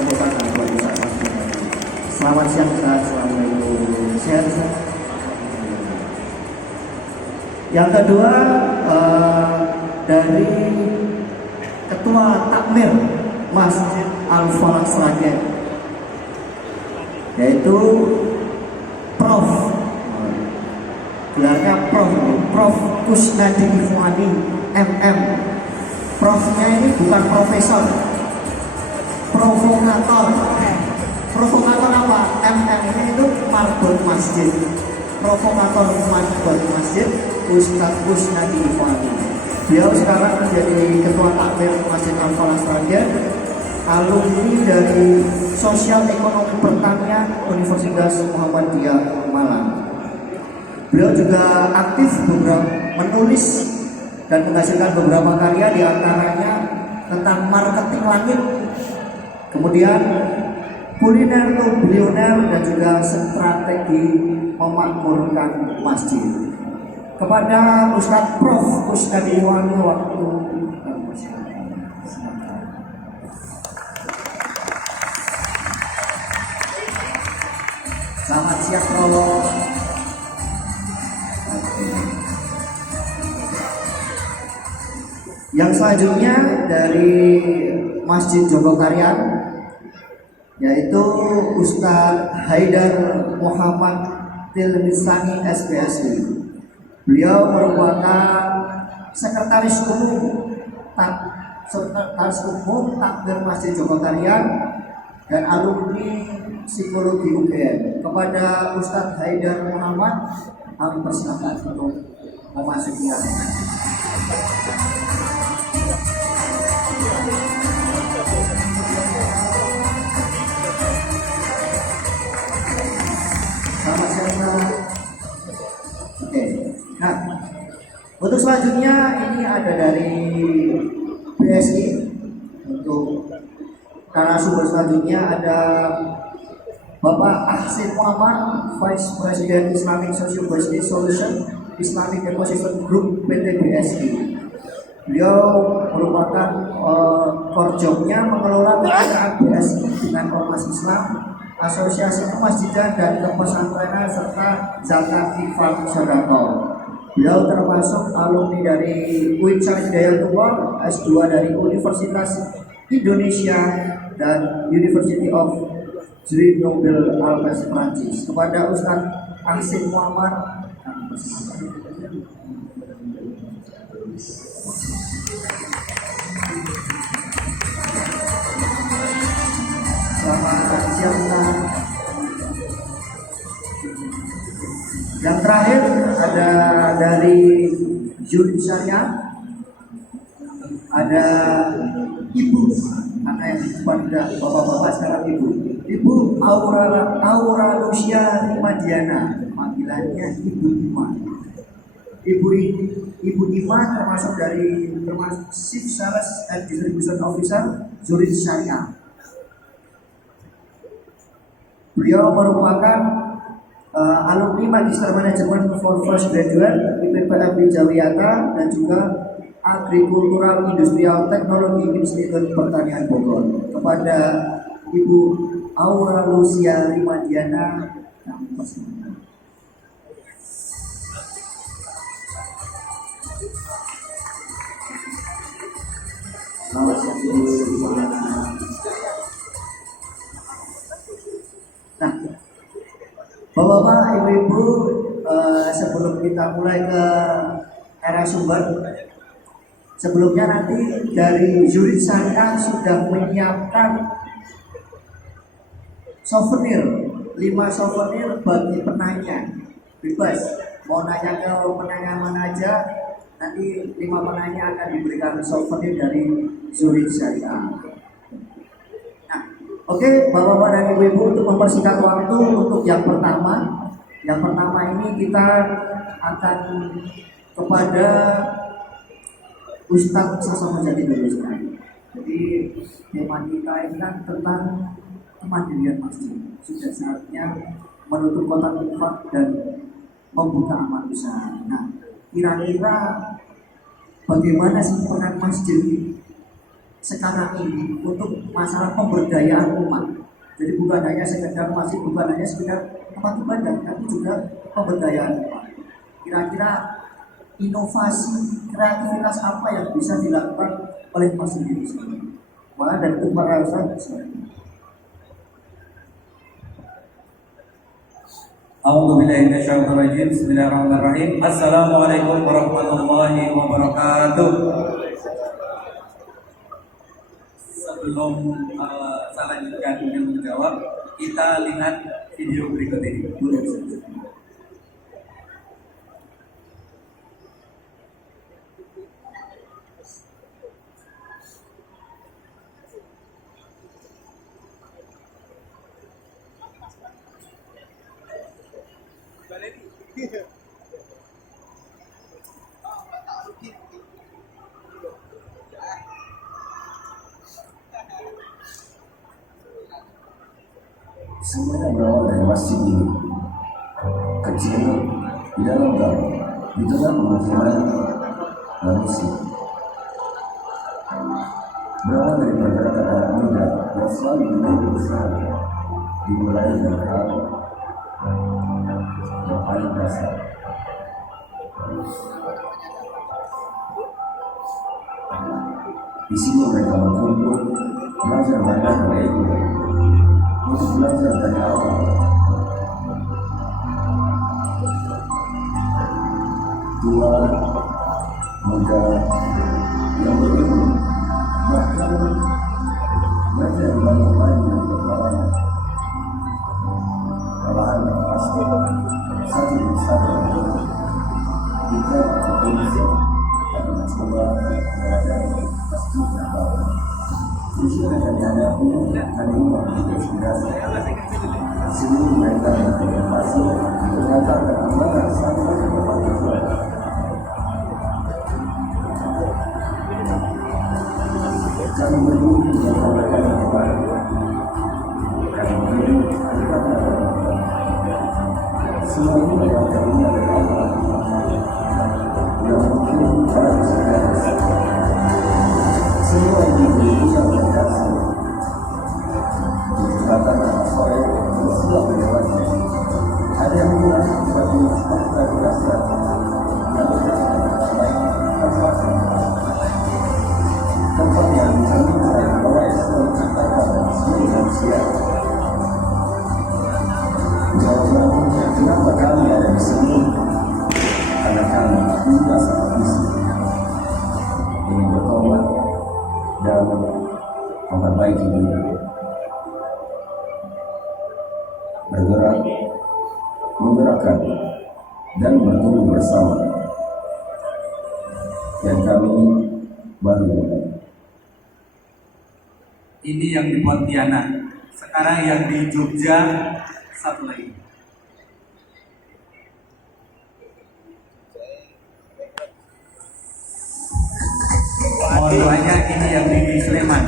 Tepuk tangan buat Ustaz Masjid. Selamat siang Ustaz. Assalamualaikum. Sehat Ustaz? Yang kedua dari Ketua Takmir Masjid Al-Falah Sragen, yaitu Prof. Gelarnya Prof Kusnadi Ikhwani MM. Profnya ini bukan profesor, provokator. Provokator apa? MM ini itu marbot masjid. Provokator marbot masjid Ustadz Kusnadi Ikhwani. Beliau sekarang menjadi Ketua Takmir Masjid Al-Falah Sragen, alumni dari Sosial Ekonomi Pertanian Universitas Muhammadiyah Malang. Beliau juga aktif menulis dan menghasilkan beberapa karya, diantaranya tentang marketing langit, kemudian kuliner to bilioner, dan juga strategi memakmurkan masjid. Kepada Ustadz Prof Kusnadi Ikhwani waktu. Selamat siang Prof. Yang selanjutnya dari Masjid Jogokarian, yaitu Ustadz Haidar Muhammad Tilmisani SPSI. Beliau merupakan Sekretaris Umum Takmir Masjid Jogokarian dan alumni Psikologi UGM. Kepada Ustadz Haidar Muhammad, kami persilakan untuk memasuki selamat siang. Oke. Nah, untuk selanjutnya ini ada dari BSI. Untuk narasumber selanjutnya ada Bapak Ahsin Muhammad, Vice President Islamic Social Business Solution Islamic Ecosystem Group PT BSI. Beliau merupakan korjobnya mengelola kegiatan BSI dengan ormas Islam, asosiasi kemasjidan dan kepesantrenan serta zakat infak sedekah. Beliau termasuk alumni dari UIN Syarif Hidayatullah, S2 dari Universitas Indonesia dan University of Grenoble Alpes Prancis. Kepada Ustadz Ahsin Muhammad, selamat siang Ustaz. Yang terakhir ada dari Juri Syariah, ada Ibu, karena yang pada bapak-bapak sekarang Ibu Aura Lucia Rimadiana, panggilannya Ibu Iman. Ibu Iman termasuk Chief Sales and Distribution Officer Juri Syariah. Beliau merupakan alumni Magister Management for Fresh Graduate IPPM Wijayata dan juga Agrikultural Industrial Teknologi Institut Pertanian Bogor. Kepada Ibu Aura Lucia Rimadiana, selamat siang. Nah, Bapak-bapak, ibu-ibu, sebelum kita mulai ke era sumber, sebelumnya nanti dari Juri Syariah sudah menyiapkan souvenir, 5 souvenir bagi penanya. Bebas, mau nanya ke penanya mana aja, nanti 5 penanya akan diberikan souvenir dari Juri Syariah. Nah, oke, bapak-bapak dan ibu-ibu, untuk mempersingkat waktu, untuk yang pertama ini kita akan kepada Ustadz Sasongko Jati dulu. Jadi tema kita ini kan tentang kemandirian masjid. Sudah saatnya menutup kotak infak dan membuka amal usaha. Nah, kira-kira bagaimana sih peran masjid sekarang ini untuk masalah pemberdayaan umat. Jadi bukan hanya sekedar masjid, bukan hanya sekedar tempat ibadah, tapi juga pemberdayaan umat. Kira-kira inovasi, kreativitas apa yang bisa dilakukan oleh masjid ini sendiri? Maka dari itu para ustaz, A'udzubillahiminasyaitonirrajim. Bismillahirrahmanirrahim. Assalamualaikum warahmatullahi wabarakatuh. Sebelum saya lanjutkan dengan menjawab, kita lihat video berikut ini. Semuanya berawal dari masjid ini, kecil di dalam gang, di tengah pemukiman manusia. Berawal dari pergerakan anak muda yang selalu berusaha, dimulai dari hal yang paling dasar. Di sini mereka berkumpul, belajar banyak ilmu, untuk belajar dari awal. Tua, muda, yang berilmu, bahkan belajar yang banyak-banyak dari peperangan. Malahan pasti satu persatu kita berkondisi akan mencoba belajar masjid yang baru. Di sini akan dihadapi hari umat integrasi. Seluruh mereka yang berinovasi ternyata akan kembali sampai ke tempat tujuan. Kami berdiri di antara mereka yang terbaik. Kami berdiri di antara mereka yang terbaik. Semua ini adalah karunia dari Allah yang mungkin para kesalahan. Semua ini berguna dan kasih. Jembatan sore bersiap melewati. Ada yang bilang sebagai fakta dirasa yang berkaitan baik al-Fatihah. Tempat yang mencerminkan bahwa Islam diciptakan sebagai manusia. Jawab kenapa kami ada di sini? Karena kami juga sangat isi ingin bertobat dan memperbaiki diri, bergerak, menggerakkan, dan bertumbuh bersama. Dan kami baru mulai. Ini yang di Pontianak. Sekarang yang di Jogja satu lagi. Mohon doanya ini yang di Sleman.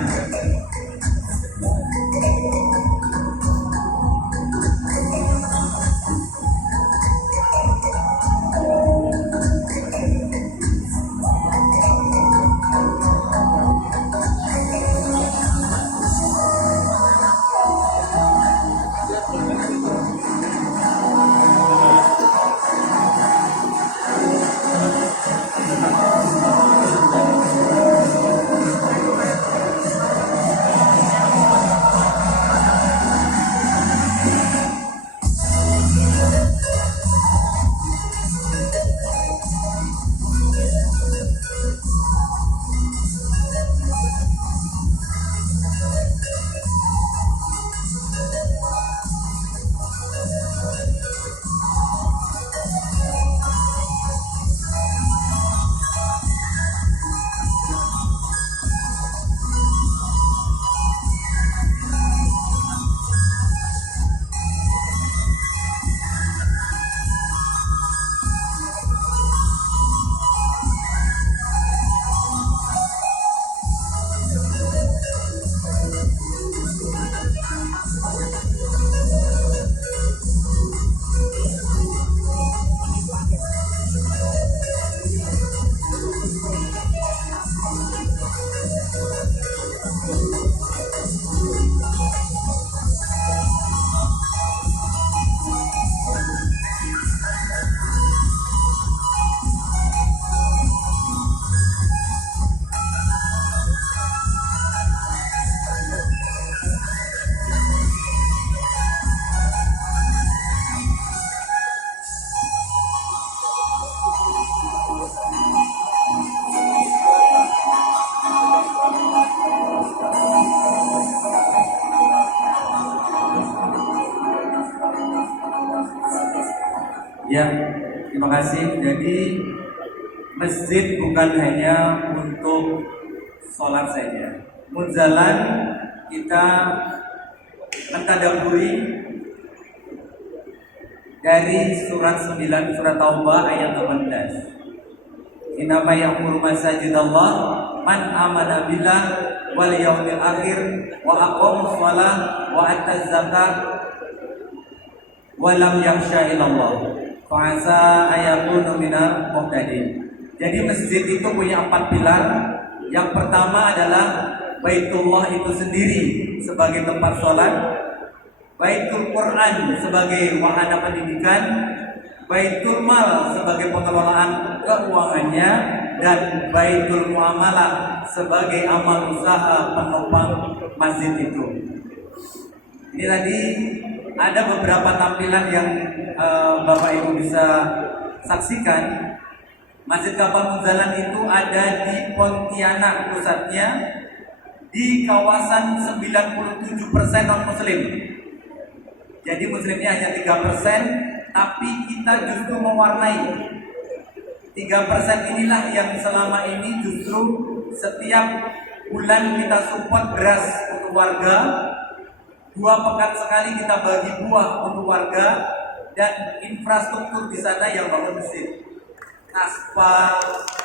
Ya, terima kasih. Jadi masjid bukan hanya untuk sholat saja. Munzalan kita mentadaburi dari surat 9 surat Taubah ayat 18. Innama ya'muru masajidallah man amana billah wal yaumil akhir wa aqamus shalah wa ataz zakat wa lam yakhsha illallah fa asa ayakunu minal muhtadin. Jadi masjid itu punya 4 pilar. Yang pertama adalah Baitullah itu sendiri sebagai tempat sholat, Baitul Quran sebagai wahana pendidikan, Baitul Mal sebagai pengelolaan keuangannya, dan Baitul Muamalah sebagai amal usaha penopang masjid itu. Ini tadi ada beberapa tampilan yang Bapak Ibu bisa saksikan. Masjid Kapal Munzalan itu ada di Pontianak pusatnya, di kawasan 97% non muslim. Jadi muslimnya hanya 3%, tapi kita justru mewarnai 3% inilah yang selama ini justru setiap bulan kita support beras untuk warga, 2 pekan sekali kita bagi buah untuk warga, dan infrastruktur di sana yang bangun masjid, aspal,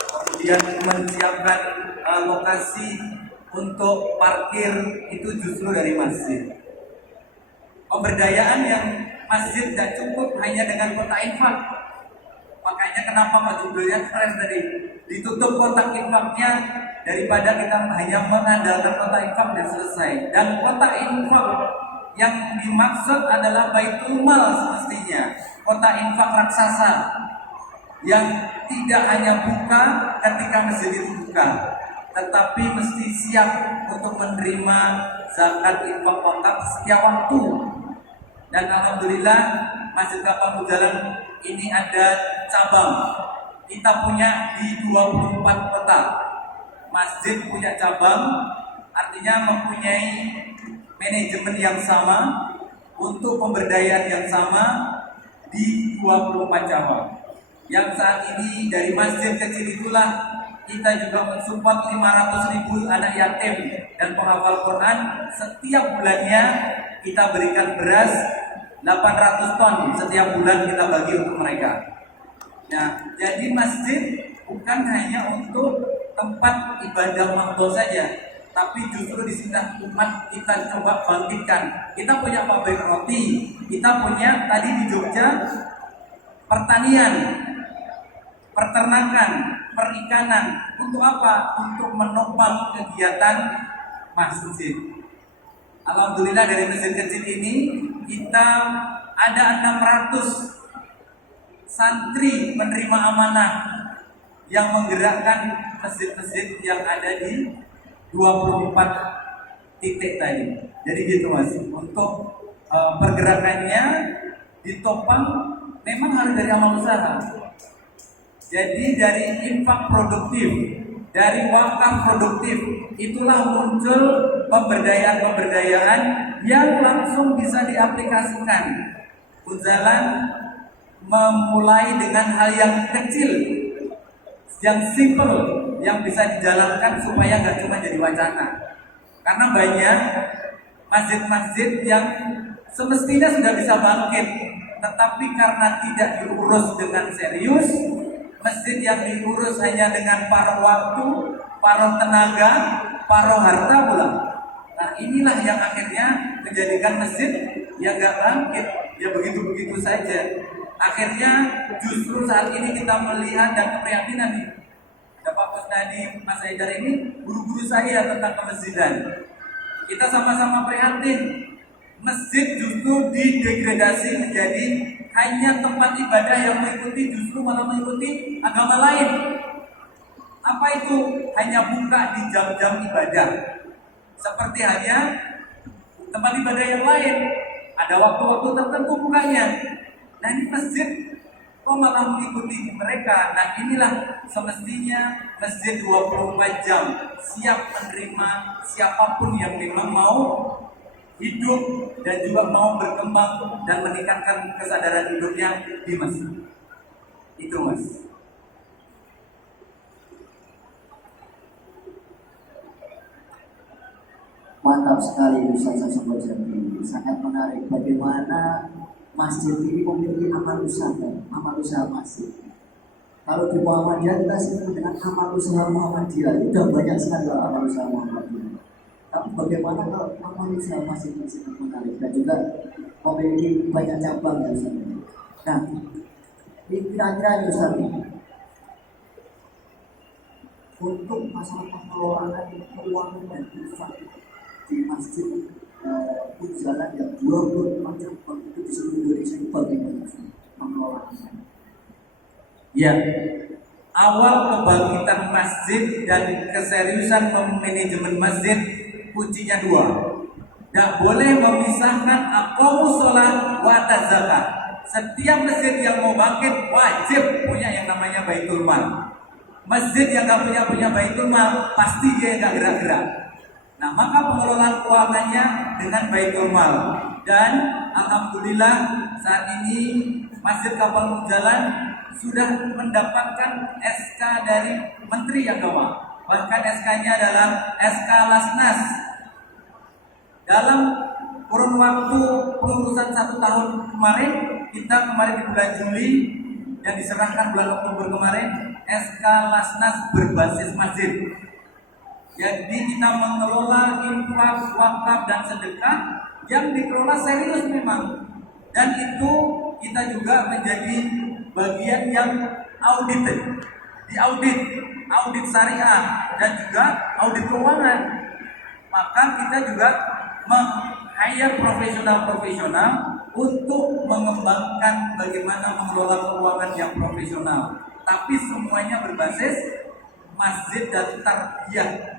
kemudian menyiapkan lokasi untuk parkir, itu justru dari masjid. Pemberdayaan yang masjid tidak cukup hanya dengan kotak infak. Makanya kenapa Pak judulnya keren tadi, ditutup kotak infaknya daripada kita hanya mengandalkan kotak infak dan selesai. Dan kotak infak yang dimaksud adalah Baitul Mal semestinya, kotak infak raksasa yang tidak hanya buka ketika masjid itu buka, tetapi mesti siap untuk menerima zakat infak wakaf setiap waktu. Dan alhamdulillah Masjid Kapal Munzalan ini ada cabang. Kita punya di 24 kota. Masjid punya cabang, artinya mempunyai manajemen yang sama untuk pemberdayaan yang sama di 24 cabang. Yang saat ini dari masjid kecil itulah kita juga mensupport 500.000 anak yatim dan penghafal Quran. Setiap bulannya kita berikan beras 800 ton setiap bulan, kita bagi untuk mereka. Nah, jadi masjid bukan hanya untuk tempat ibadah makhluk saja, tapi justru di sini umat kita coba bangkitkan. Kita punya pabrik roti, kita punya tadi di Jogja pertanian, peternakan, perikanan. Untuk apa? Untuk menopang kegiatan masjid. Alhamdulillah dari masjid kecil ini kita ada 600 santri menerima amanah yang menggerakkan masjid-masjid yang ada di 24 titik tadi. Jadi gitu Mas. Untuk pergerakannya ditopang memang harus dari amal usaha. Jadi dari infak produktif, dari wakaf produktif, itulah muncul pemberdayaan-pemberdayaan yang langsung bisa diaplikasikan. Munzalan memulai dengan hal yang kecil, yang simple, yang bisa dijalankan supaya nggak cuma jadi wacana. Karena banyak masjid-masjid yang semestinya sudah bisa bangkit, tetapi karena tidak diurus dengan serius, masjid yang diurus hanya dengan paruh waktu, paruh tenaga, paruh harta pula. Nah inilah yang akhirnya menjadikan masjid yang gak bangkit, ya begitu-begitu saja. Akhirnya justru saat ini kita melihat dan keprihatinan nih, ada Pak Kusnadi, Mas Haidar ini guru-guru saya tentang kemasjidan. Kita sama-sama prihatin, masjid justru didegradasi menjadi hanya tempat ibadah yang mengikuti, justru malah mengikuti agama lain. Apa itu? Hanya buka di jam-jam ibadah. Seperti hanya tempat ibadah yang lain, ada waktu-waktu tertentu bukanya. Nah ini masjid kok malah mengikuti mereka. Nah inilah semestinya masjid 24 jam siap menerima siapapun yang memang mau hidup dan juga mau berkembang dan meningkatkan kesadaran hidupnya di masjid. Itu Mas. Mantap sekali Ustaz Sasongko Jambi, sangat menarik bagaimana masjid ini memiliki amal usaha masjid. Kalau di Muhammadiyah kita sebut dengan amal usaha Muhammadiyah, itu sudah banyak sekali amal usaha Muhammadiyah. Tapi bagaimana kalau amal usaha masjid ini sangat menarik dan juga memiliki banyak cabang ya Ustaz. Nah, ini kira-kira ya Ustaz, untuk masalah pengelolaan keuangan dan infak di masjid jalan yang 24 cabang itu di seluruh Indonesia itu bagaimana pengelolaannya? Ya, awal kebangkitan masjid dan keseriusan manajemen masjid kuncinya dua. Tidak boleh memisahkan aqamus shalah wa ataz zakat. Setiap masjid yang mau bangkit wajib punya yang namanya baitul mal. Masjid yang nggak punya baitul mal pasti dia nggak gerak-gerak. Nah, maka pengelolaan keuangannya dengan baitul mal. Dan alhamdulillah saat ini Masjid Kapal Jalan sudah mendapatkan SK dari Menteri Agama. Bahkan SK-nya adalah SK Lasnas. Dalam kurun waktu pengurusan 1 tahun kemarin, kita kemarin di bulan Juli yang diserahkan bulan Oktober kemarin, SK Lasnas berbasis masjid. Jadi kita mengelola infak, wakaf dan sedekah yang dikelola serius memang. Dan itu kita juga menjadi bagian yang audited, audit syariah dan juga audit keuangan. Maka kita juga meng-hire profesional untuk mengembangkan bagaimana mengelola keuangan yang profesional. Tapi semuanya berbasis masjid dan tarbiyah.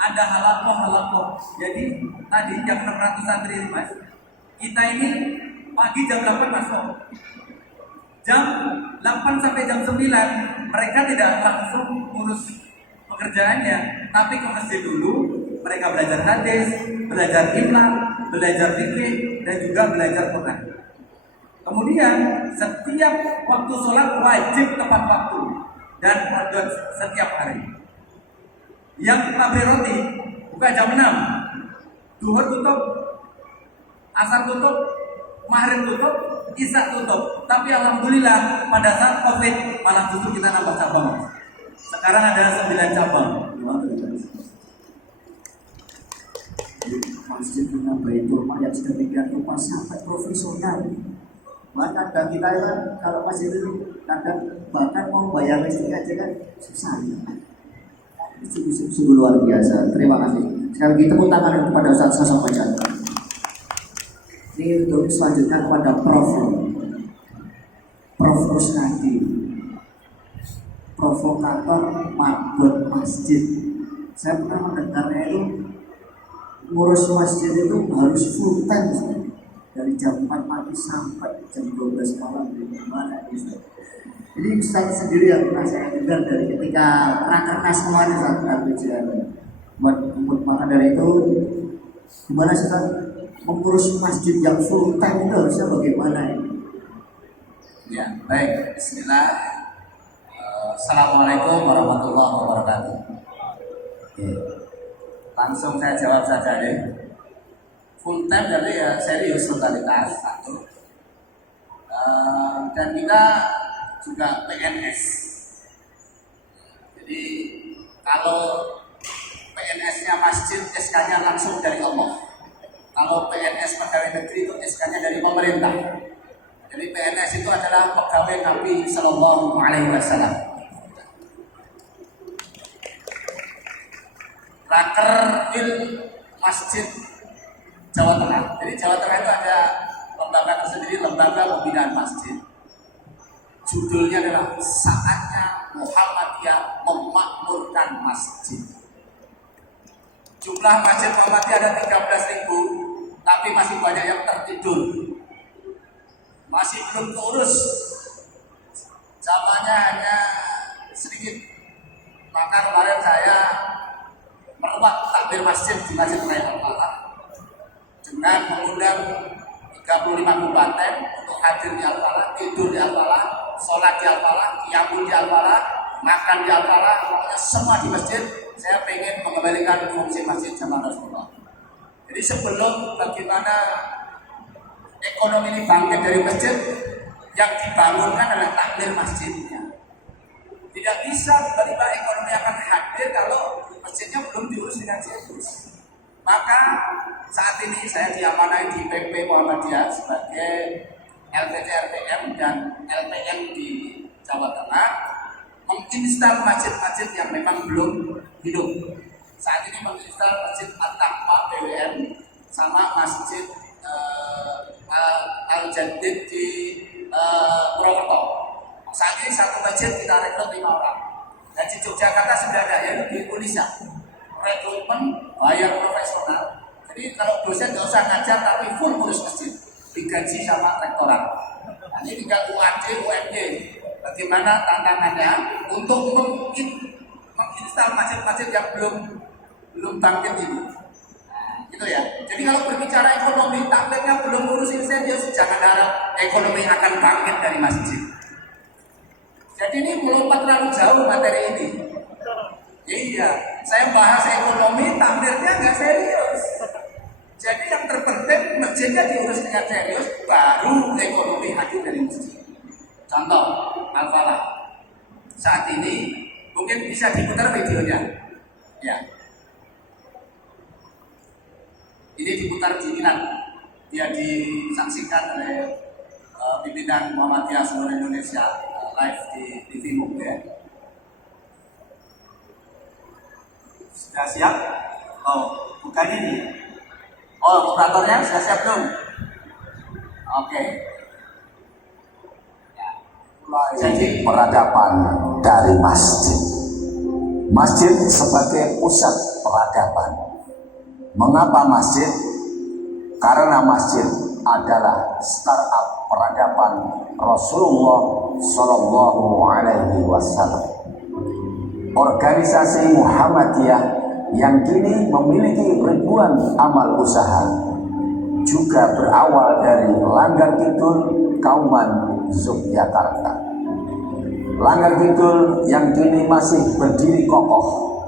Ada halakoh. Jadi tadi jam 600 santri Mas. Kita ini pagi jam 8 masuk. Jam 8 sampai jam 9 mereka tidak langsung ngurus pekerjaannya, tapi ke masjid dulu. Mereka belajar hadis, belajar imla, belajar fikih dan juga belajar Quran. Kemudian setiap waktu sholat wajib tepat waktu dan pada setiap hari. Yang pabrik roti buka jam 6, duhur tutup, asar tutup, maghrib tutup, isya tutup. Tapi alhamdulillah pada saat COVID malah justru kita nambah cabang. Sekarang ada 9 cabang. Masjid dengan baitul mal yang sedemikian rupa sangat profesional. Bahkan dan kita kan kalau masjid itu kadang bahkan mau bayar listrik aja kan susah. Sungguh luar biasa. Terima kasih. Sekali lagi tepuk tangan kepada Ustaz Sasongko Jambi. Ini untuk selanjutnya kepada Prof Rusnadi, provokator mabot masjid. Saya pernah mendengarnya itu ngurus masjid itu harus full time dari jam 4 pagi sampai jam 12 malam di mana itu. Jadi Ustaz sendiri yang pernah saya dengar dari ketika rakernas kemarin saat RPJM. Maka dari itu gimana sih Ustaz mengurus masjid yang full time itu harusnya bagaimana ya? Ya, baik. Bismillah. Assalamualaikum warahmatullahi wabarakatuh. Langsung saya jawab saja deh. Full time jadi ya serius totalitas satu. Dan kita juga PNS. Jadi kalau PNS-nya masjid SK-nya langsung dari Allah. Kalau PNS pegawai negeri itu SK-nya dari pemerintah. Jadi PNS itu adalah pegawai Nabi Sallallahu Alaihi Wasallam. Raker Masjid Jawa Tengah. Jadi Jawa Tengah itu ada lembaga tersendiri, lembaga pembinaan masjid. Judulnya adalah Saatnya Muhammadiyah Memakmurkan Masjid. Jumlah masjid Muhammadiyah ada 13.000, tapi masih banyak yang tertidur. Masih belum keurus. Jamaahnya hanya sedikit. Maka kemarin saya meruat takbir masjid di Masjid Raya Al-Falah dengan mengundang 35 kabupaten untuk hadir di Al-Falah, tidur di Al-Falah, sholat di Al-Falah, qiyamul di Al-Falah, makan di Al-Falah, pokoknya semua di masjid. Saya pengen mengembalikan fungsi masjid zaman Rasulullah. Jadi sebelum bagaimana ekonomi ini bangkit dari masjid, yang dibangunkan adalah takmir masjidnya. Tidak bisa tiba-tiba ekonomi akan hadir kalau masjidnya belum diurus dengan serius. Maka saat ini saya diamanai di PP Muhammadiyah sebagai LPT RPM dan LPM di Jawa Tengah menginstal masjid-masjid yang memang belum hidup. Saat ini menginstal Masjid At-Taqwa BWM sama Masjid Al-Jadid di Purwokerto. Saat ini satu masjid kita rekrut 5 orang. Dan di Yogyakarta sudah ada yang di Indonesia. Rekrutmen bayar profesional. Jadi kalau dosen nggak usah ngajar tapi full ngurus masjid, digaji sama rektorat. Nah, ini tinggal UAD, UMY. Bagaimana tantangannya untuk menginstal masjid-masjid yang belum bangkit ini. Nah, gitu ya. Jadi kalau berbicara ekonomi, takmirnya belum ngurus insentif, jangan harap ekonomi akan bangkit dari masjid. Jadi ini melompat terlalu jauh materi ini. Iya, saya bahas ekonomi, takmirnya nggak serius. Jadi yang terpenting masjidnya diurus dengan serius, baru ekonomi hadir dari masjid. Contoh, Al-Falah. Saat ini mungkin bisa diputar videonya. Ya. Ini diputar di Milan. Dia disaksikan oleh pimpinan Muhammadiyah seluruh Indonesia live di TV Muk ya. Sudah siap? Oh, bukan ini. Oh, operatornya sudah siap belum? Oke. Jadi peradaban dari masjid. Masjid sebagai pusat peradaban. Mengapa masjid? Karena masjid adalah startup peradaban Rasulullah Shallallahu Alaihi Wasallam. Organisasi Muhammadiyah yang kini memiliki ribuan amal usaha juga berawal dari Langgar Kidul Kauman Yogyakarta. Langgar Kidul yang kini masih berdiri kokoh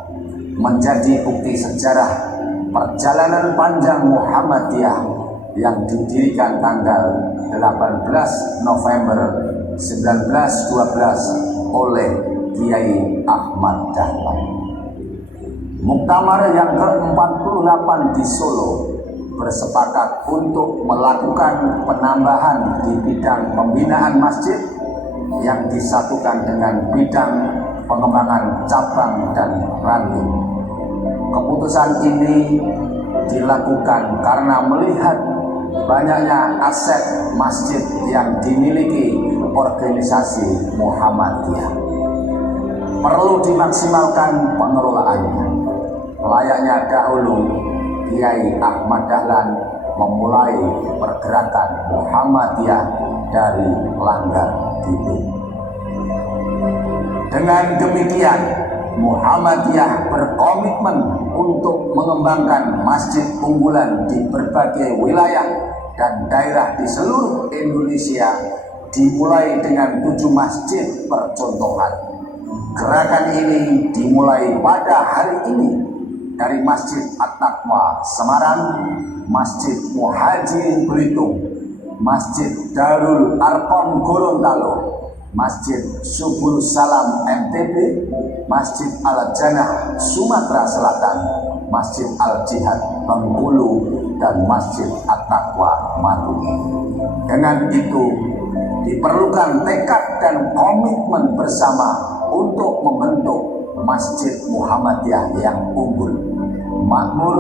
menjadi bukti sejarah perjalanan panjang Muhammadiyah yang didirikan tanggal 18 November 1912 oleh Kiai Ahmad Dahlan. Muktamar yang ke-48 di Solo bersepakat untuk melakukan penambahan di bidang pembinaan masjid yang disatukan dengan bidang pengembangan cabang dan ranting. Keputusan ini dilakukan karena melihat banyaknya aset masjid yang dimiliki organisasi Muhammadiyah. Perlu dimaksimalkan pengelolaannya. Layaknya dahulu Kiai Ahmad Dahlan memulai pergerakan Muhammadiyah dari Langgar Kidul. Dengan demikian, Muhammadiyah berkomitmen untuk mengembangkan masjid unggulan di berbagai wilayah dan daerah di seluruh Indonesia, dimulai dengan 7 masjid percontohan. Gerakan ini dimulai pada hari ini dari Masjid At-Taqwa Semarang, Masjid Muhajirin Belitung, Masjid Darul Arqam Gorontalo, Masjid Subul Salam NTB, Masjid Al-Jannah Sumatera Selatan, Masjid Al-Jihad Bengkulu, dan Masjid At-Taqwa Madura. Dengan itu diperlukan tekad dan komitmen bersama untuk membentuk Masjid Muhammadiyah yang unggul, makmur,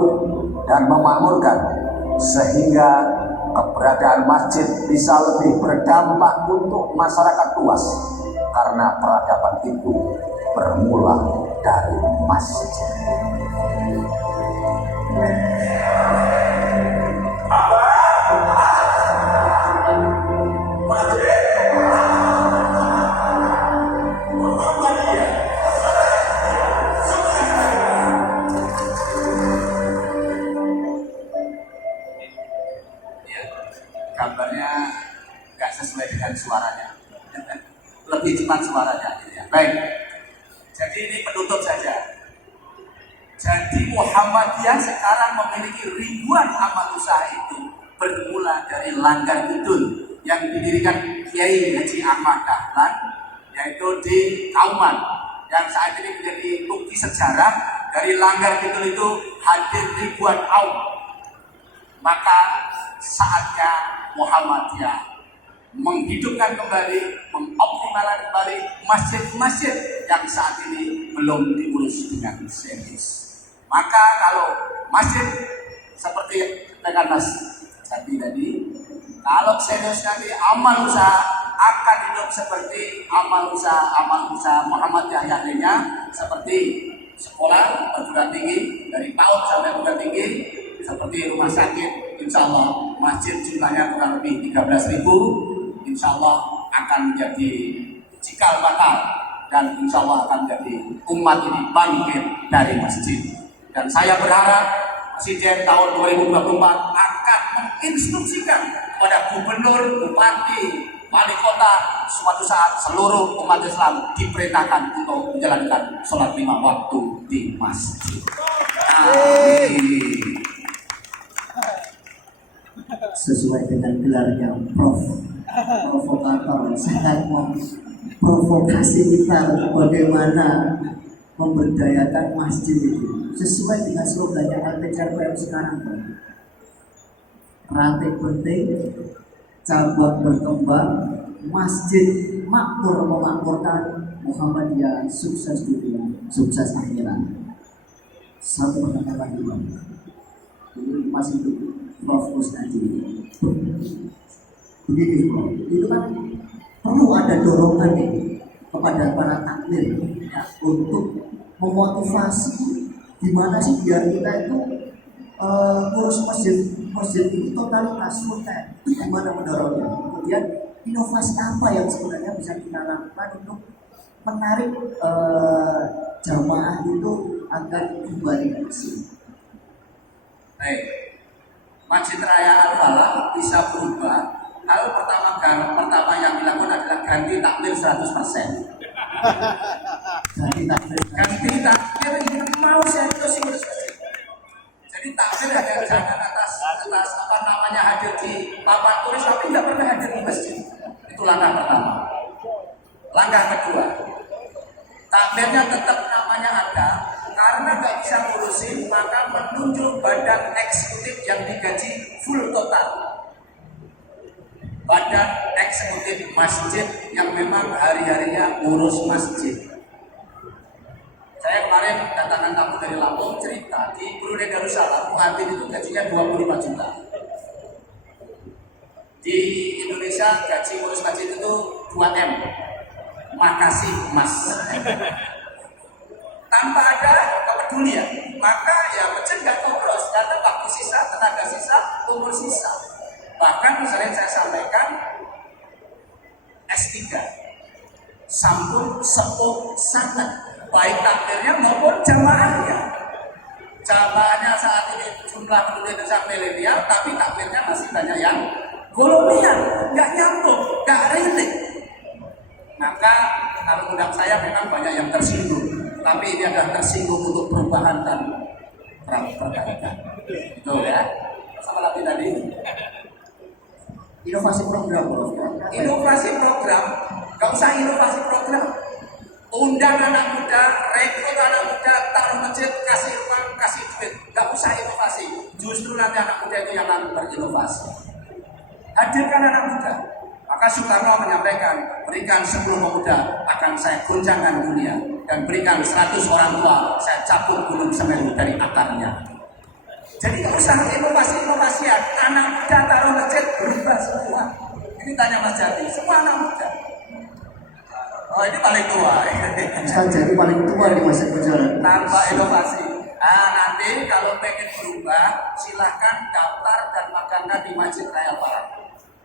dan memakmurkan, sehingga keberadaan masjid bisa lebih berdampak untuk masyarakat luas, karena peradaban itu bermula dari masjid. Gambarnya nggak sesuai dengan suaranya. lebih cepat suaranya. Ya. Baik. Jadi ini penutup saja. Jadi Muhammadiyah sekarang memiliki ribuan amal usaha itu bermula dari Langgar Kidul yang didirikan Kiai Haji Ahmad Dahlan, yaitu di Kauman, yang saat ini menjadi bukti sejarah. Dari Langgar Kidul itu hadir ribuan kaum. Maka saatnya Muhammadiyah menghidupkan kembali, mengoptimalkan kembali masjid-masjid yang saat ini belum diurus dengan serius. Maka kalau masjid seperti katakan Mas Jati tadi, kalau serius nanti amal usaha akan hidup seperti amal usaha Muhammadiyah yang lainnya, seperti sekolah perguruan tinggi dari PAUD sampai perguruan tinggi, seperti rumah sakit. Insya Allah masjid jumlahnya kurang lebih 13.000, insya Allah akan menjadi cikal bakal, dan insya Allah akan menjadi umat ini bangkit dari masjid. Dan saya berharap Presiden tahun 2024 akan menginstruksikan kepada gubernur, bupati, wali kota, suatu saat seluruh umat Islam diperintahkan untuk menjalankan sholat 5 waktu di masjid. Amin. Sesuai dengan gelarnya provokator, sangat memprovokasi kita bagaimana memberdayakan masjid itu sesuai dengan slogannya LPCRPM sekarang. Rantai penting, cabang berkembang, masjid makmur memakmurkan, Muhammadiyah sukses dunia, sukses akhirat. Satu pertanyaan lagi, Bang. Ini masih itu Prof. Kusnadi. Begini, Prof. Itu kan perlu ada dorongan nih kepada para takmir ya, untuk memotivasi gimana sih biar kita itu ngurus masjid ini totalitas full time. Gimana mendorongnya? Kemudian inovasi apa yang sebenarnya bisa kita lakukan untuk menarik jamaah itu agar kembali ke masjid. Baik, Masjid Raya Al-Falah bisa berubah. Hal pertama yang dilakukan adalah ganti takmir 100%. Ganti takmir yang mau serius ngurus masjid. Jadi takmir ada jangan atas apa namanya hadir di papan tulis tapi tidak pernah hadir di masjid. Itu langkah pertama. Langkah kedua, takmirnya tetap namanya ada, karena nggak bisa ngurusin maka menunjuk badan eksekutif yang digaji full total. Badan eksekutif masjid yang memang hari-harinya ngurus masjid. Saya kemarin kedatangan tamu dari Lampung cerita di Brunei Darussalam, muadzin itu gajinya 25 juta. Di Indonesia gaji ngurus masjid itu 2M. Makasih Mas. Tanpa ada kepedulian, maka ya masjid nggak ngurus karena waktu sisa, tenaga sisa, umur sisa. Bahkan sering saya sampaikan S3 sampun sepuh sangat, baik takmirnya maupun jamaahnya. Jamaahnya saat ini jumlah penduduk Indonesia milenial, tapi takmirnya masih banyak yang kolonial, nggak nyambung, nggak relate. Maka kalau undang saya memang banyak yang tersinggung, tapi ini adalah tersinggung untuk perubahan dan perbaikan. Betul ya? Sama lagi tadi. Inovasi program, Inovasi program, nggak usah inovasi program. Undang anak muda, rekrut anak muda, taruh masjid, kasih uang, kasih duit. Nggak usah inovasi. Justru nanti anak muda itu yang akan berinovasi. Hadirkan anak muda. Maka Soekarno menyampaikan, berikan 10 pemuda, akan saya goncangkan dunia. Dan berikan 100 orang tua, saya cabut gunung Semeru dari akarnya. Jadi nggak usah inovasi ya. Anak muda taruh masjid berubah semua. Ini tanya Mas Jati, semua anak muda. Oh ini paling tua. Ustaz Jati paling tua di Masjid Berjalan. Tanpa inovasi. Nanti kalau pengen berubah, silahkan daftar dan makamkan di Masjid Raya Al-Falah.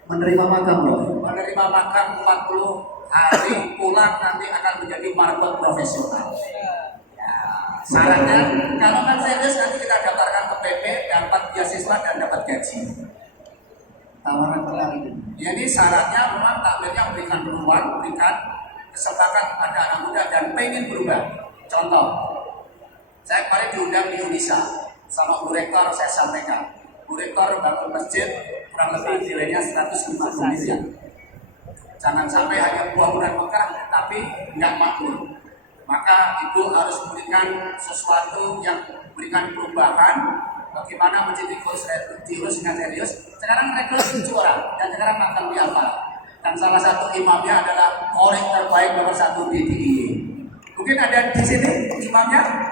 Menerima makam, Bro. Menerima makam 40 hari, pulang nanti akan menjadi marbot profesional. Syaratnya, kalau kan serius nanti kita daftarkan ke PP, dapat beasiswa dan dapat gaji. Tawaran pelan itu. Jadi syaratnya memang takmirnya berikan peluang, berikan kesempatan pada anak muda dan pengen berubah. Contoh, saya kemarin diundang di Unisa sama Bu Rektor, saya sampaikan, Bu Rektor bangun masjid kurang lebih nilainya 150 miliar. Jangan sampai hanya bangunan megah tapi nggak makmur. Maka itu harus memberikan sesuatu yang memberikan perubahan. Bagaimana menjadi religius dengan serius. Sekarang religius 7 orang dan sekarang akan diapa. Dan salah satu imamnya adalah orang terbaik nomor 1 di DIY. Mungkin ada di sini imamnya.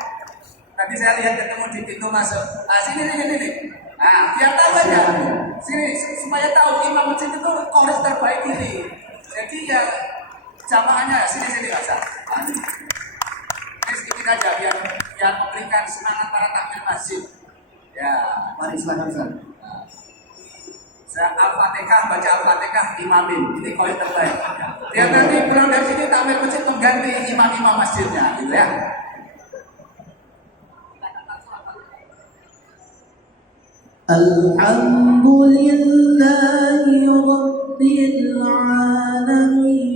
Tadi saya lihat ketemu di pintu masuk. Ah, sini. Nah, biar tahu aja. Sini supaya tahu imam masjid itu orang terbaik ini. Jadi ya jamaahnya sini aja. Sedikit aja biar memberikan semangat para takmir masjid. Ya, Mari silakan Ustaz. saya Al-Fatihah, baca Al-Fatihah, imamin. Ini koin terbaik. Biar nanti pulang dari sini takmir masjid mengganti imam-imam masjidnya, gitu ya. Alhamdulillahi Rabbil Alamin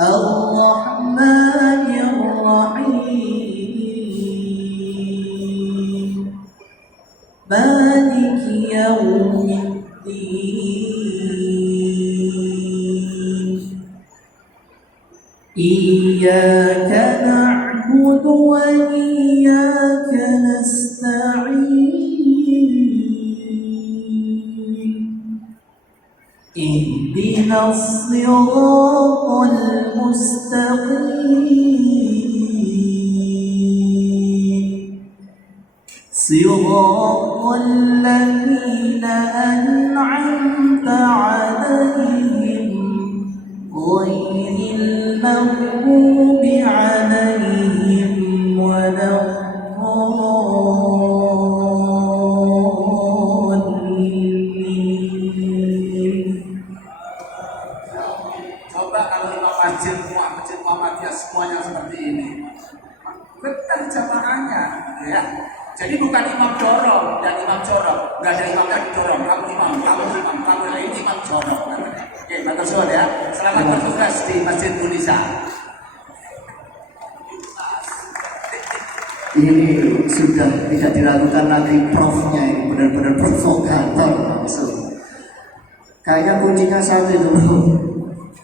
Ar-Rahmanir Rahim Maliki Yawmiddin Iyyaka na'budu wa iyyaka nasta'in Ihdinas siratal mustaqim Siratal ladzina an'amta 'alaihim ghairil maghdubi 'alaihim waladdallin. Coba kalau imam masjid Muhammadiyah semuanya seperti ini. Betah jamaahnya, gitu ya. Jadi bukan imam dorong dan imam jorok. Nggak ada imam yang didorong. Kamu imam, ini imam jorok. Oke, matur suwun ya. Selamat bertugas di Masjid Unisa. Ini sudah tidak diragukan lagi profnya, ini benar-benar provokator langsung. Kayaknya kuncinya satu itu bro,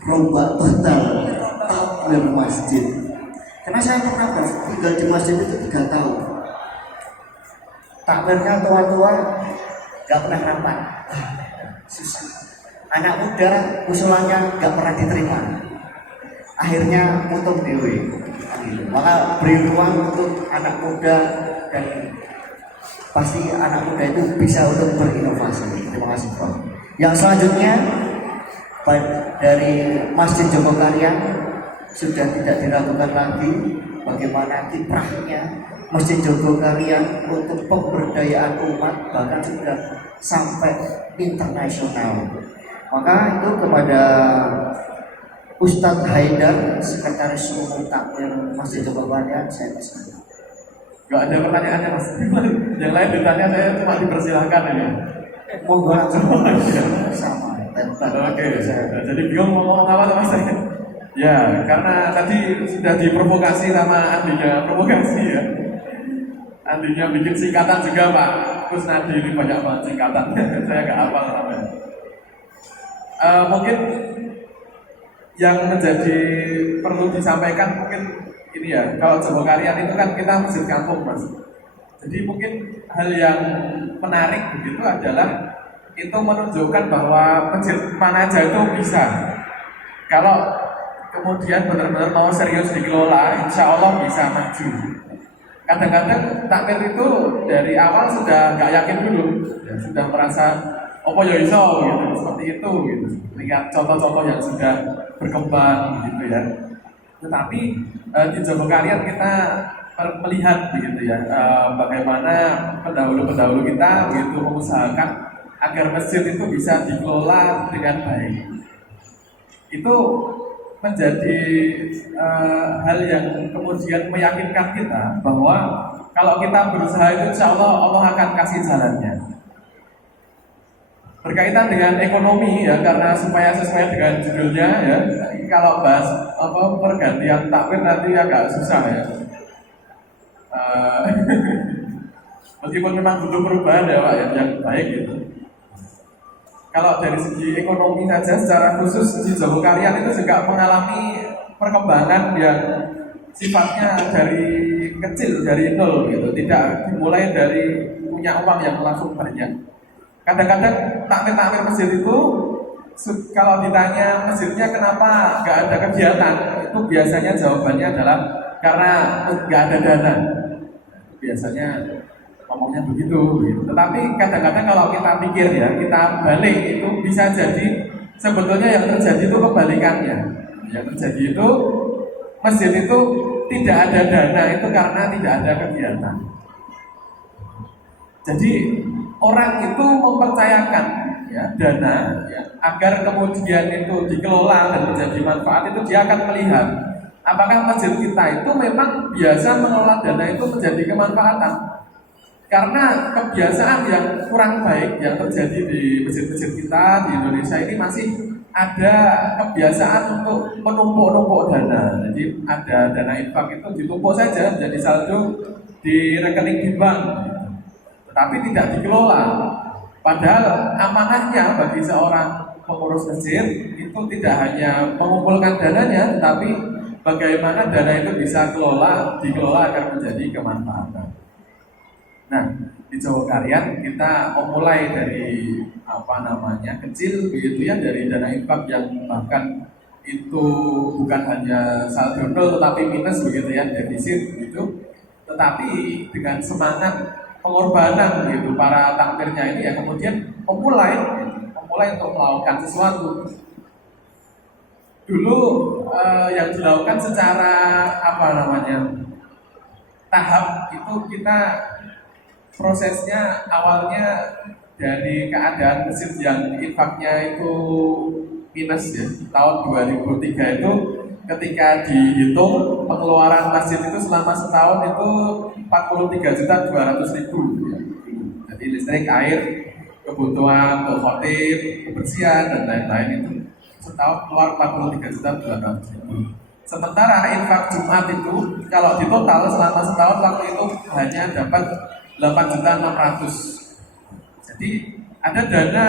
rombak total takmir masjid. Karena saya pernah tinggal di masjid itu 3 tahun. Takmirnya tua-tua, nggak pernah rapat. Susah. Anak muda usulannya nggak pernah diterima. Akhirnya mutung dewe. Maka beri ruang untuk anak muda dan pasti anak muda itu bisa untuk berinovasi. Terima kasih Prof. Yang selanjutnya dari Masjid Jogokaryan sudah tidak diragukan lagi bagaimana kiprahnya Masjid Jogokaryan untuk pemberdayaan umat bahkan sudah sampai internasional. Maka itu kepada Ustadz Haidar, Sekretaris Umum Takmir Masjid Jogokaryan, saya pesan. Gak ada pertanyaannya Mas. Yang lain ditanya saya cuma dipersilahkan ini. Monggo langsung sama. Oke, jadi bingung mau ngomong apa tuh Mas? Ya, karena tadi sudah diprovokasi sama Andinya provokasi ya. Andinya bikin singkatan juga Pak. Terus Nadi ini banyak banget singkatan. Saya nggak hafal namanya. Mungkin yang menjadi perlu disampaikan mungkin ini ya, kalau Jogokaryan itu kan kita masjid kampung Mas. Jadi mungkin hal yang menarik begitu adalah itu menunjukkan bahwa masjid mana aja itu bisa. Kalau kemudian benar-benar mau serius dikelola, insya Allah bisa maju. Kadang-kadang takmir itu dari awal sudah nggak yakin dulu, ya, sudah merasa opo ya iso gitu, seperti itu gitu. Lihat contoh-contoh yang sudah berkembang gitu ya. Tetapi di Jogokaryan kita melihat begitu ya, bagaimana pendahulu-pendahulu kita begitu mengusahakan agar masjid itu bisa dikelola dengan baik. Itu menjadi hal yang kemudian meyakinkan kita bahwa kalau kita berusaha itu insya Allah Allah akan kasih jalannya. berkaitan dengan ekonomi ya, karena supaya sesuai dengan judulnya ya. Kalau bahas pergantian takbir nanti agak susah ya. Meskipun memang butuh perubahan ya Pak ya, yang baik gitu. Kalau dari segi ekonomi saja secara khusus di Jogokarian itu juga mengalami perkembangan yang sifatnya dari kecil, dari nol gitu, tidak dimulai dari punya uang yang langsung banyak. Kadang-kadang takmir-takmir masjid itu kalau ditanya masjidnya kenapa nggak ada kegiatan, itu biasanya jawabannya adalah karena nggak ada dana. Biasanya ngomongnya begitu. Tetapi kadang-kadang kalau kita pikir ya, kita balik, itu bisa jadi sebetulnya yang terjadi itu kebalikannya. Yang terjadi itu masjid itu tidak ada dana itu karena tidak ada kegiatan. Jadi orang itu mempercayakan ya dana ya, agar kemudian itu dikelola dan menjadi manfaat, itu dia akan melihat apakah masjid kita itu memang biasa mengelola dana itu menjadi kemanfaatan. Karena kebiasaan yang kurang baik yang terjadi di masjid-masjid kita di Indonesia ini masih ada kebiasaan untuk menumpuk-numpuk dana. Jadi ada dana infak itu ditumpuk saja menjadi saldo di rekening di bank, tetapi tidak dikelola. Padahal amanahnya bagi seorang pengurus masjid itu tidak hanya mengumpulkan dananya, tapi bagaimana dana itu bisa dikelola agar menjadi kemanfaatan. Nah, di Jogokarian kita memulai dari kecil begitu ya, dari dana infak yang bahkan itu bukan hanya saldo nol tetapi minus begitu ya, defisit gitu. Tetapi dengan semangat pengorbanan gitu para takmirnya ini ya kemudian memulai untuk melakukan sesuatu. Dulu yang dilakukan secara tahap itu kita prosesnya awalnya dari keadaan masjid yang infaknya itu minus ya. Tahun 2003 itu ketika dihitung pengeluaran masjid itu selama setahun itu 43.200.000 ya. Jadi listrik, air, kebutuhan untuk khotib, kebersihan dan lain-lain itu setahun keluar 43.200.000. Sementara infak Jumat itu kalau ditotal selama setahun waktu itu hanya dapat 8.600.000. Jadi ada dana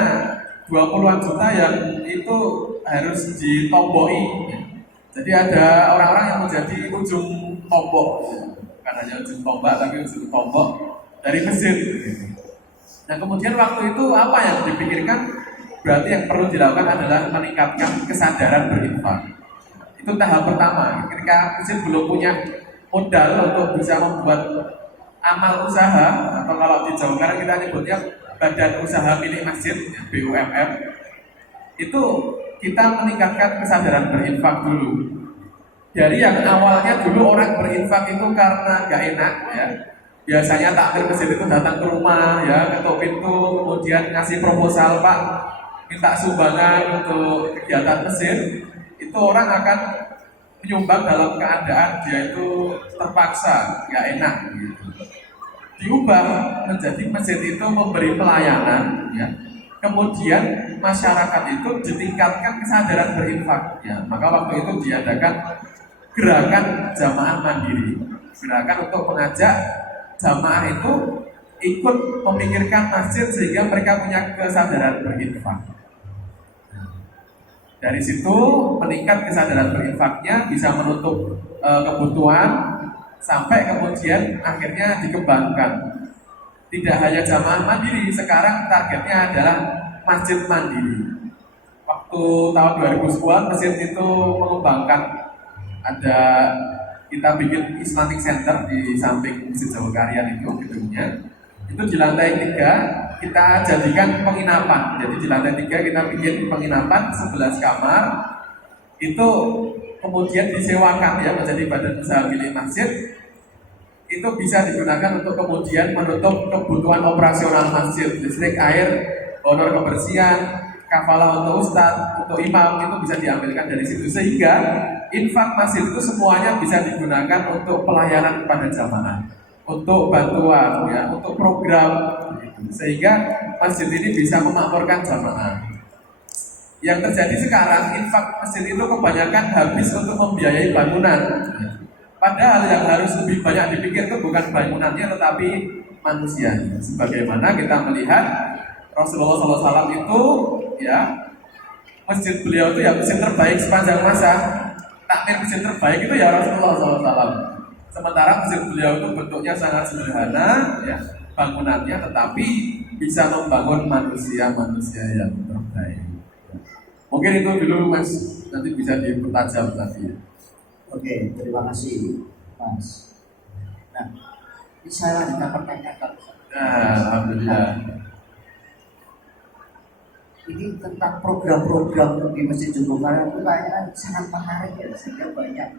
20-an juta yang itu harus ditomboki. Jadi ada orang-orang yang menjadi ujung tombok, bukan hanya ujung tombak tapi ujung tombok dari masjid. Nah kemudian waktu itu apa yang dipikirkan? Berarti yang perlu dilakukan adalah meningkatkan kesadaran berinfak. Itu tahap pertama. Ketika masjid belum punya modal untuk bisa membuat amal usaha, atau kalau di Jawa Barat kita nyebutnya badan usaha milik masjid BUMM, itu kita meningkatkan kesadaran berinfak dulu. Dari yang awalnya dulu orang berinfak itu karena gak enak ya, biasanya takmir masjid itu datang ke rumah ya, ketuk pintu, kemudian ngasih proposal, Pak minta sumbangan untuk kegiatan masjid, itu orang akan menyumbang dalam keadaan dia itu terpaksa, gak enak gitu. Diubah menjadi masjid itu memberi pelayanan ya. Kemudian masyarakat itu ditingkatkan kesadaran berinfak ya. Maka waktu itu diadakan gerakan jamaah mandiri, gerakan untuk mengajak jamaah itu ikut memikirkan masjid sehingga mereka punya kesadaran berinfak. Dari situ meningkat kesadaran berinfaknya, bisa menutup kebutuhan, sampai kemudian akhirnya dikembangkan. Tidak hanya jamaah mandiri, sekarang targetnya adalah masjid mandiri. Waktu tahun 2010 masjid itu mengembangkan, ada kita bikin Islamic Center di samping Masjid Jogokarian itu gedungnya. Itu di lantai 3 kita jadikan penginapan. Jadi di lantai 3 kita bikin penginapan 11 kamar. Itu kemudian disewakan ya menjadi badan usaha milik masjid. Itu bisa digunakan untuk kemudian menutup kebutuhan operasional masjid, listrik, air, honor kebersihan, kafalah untuk ustadz, untuk imam, itu bisa diambilkan dari situ. Sehingga infak masjid itu semuanya bisa digunakan untuk pelayanan kepada jamaah, untuk bantuan ya, untuk program gitu. sehingga masjid ini bisa memakmurkan jamaah. Yang terjadi sekarang, infak masjid itu kebanyakan habis untuk membiayai bangunan. Padahal yang harus lebih banyak dipikir itu bukan bangunannya tetapi manusianya. Sebagaimana kita melihat Rasulullah SAW itu ya, masjid beliau itu ya masjid terbaik sepanjang masa. Takmir masjid terbaik itu ya Rasulullah SAW. Sementara masjid beliau itu bentuknya sangat sederhana ya, bangunannya, tetapi bisa membangun manusia-manusia yang terbaik. Mungkin itu dulu Mas, nanti bisa dipertajam lagi. Oke, terima kasih Mas. Nah, ini saya lanjutkan pertanyaan. Alhamdulillah. Ini tentang program-program di Masjid Jumbo Karang itu kayaknya sangat menarik ya, sehingga banyak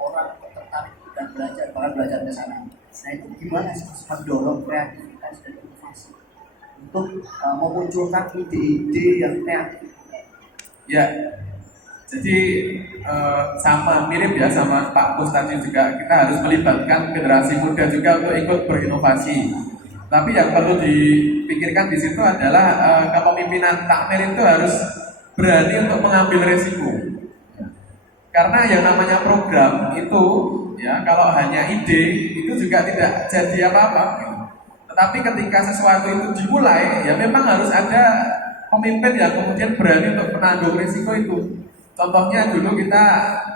orang tertarik dan belajar ke sana. Nah, itu gimana sih mendorong kreativitas dan inovasi untuk memunculkan ide-ide yang kreatif? Ya, jadi sama mirip ya sama Pak Kus tadi juga, kita harus melibatkan generasi muda juga untuk ikut berinovasi. Tapi yang perlu dipikirkan di situ adalah kepemimpinan takmir itu harus berani untuk mengambil resiko. Karena yang namanya program itu ya, kalau hanya ide itu juga tidak jadi apa-apa. Gitu. Tetapi ketika sesuatu itu dimulai, ya memang harus ada pemimpin yang kemudian berani untuk menanggung risiko itu. Contohnya dulu kita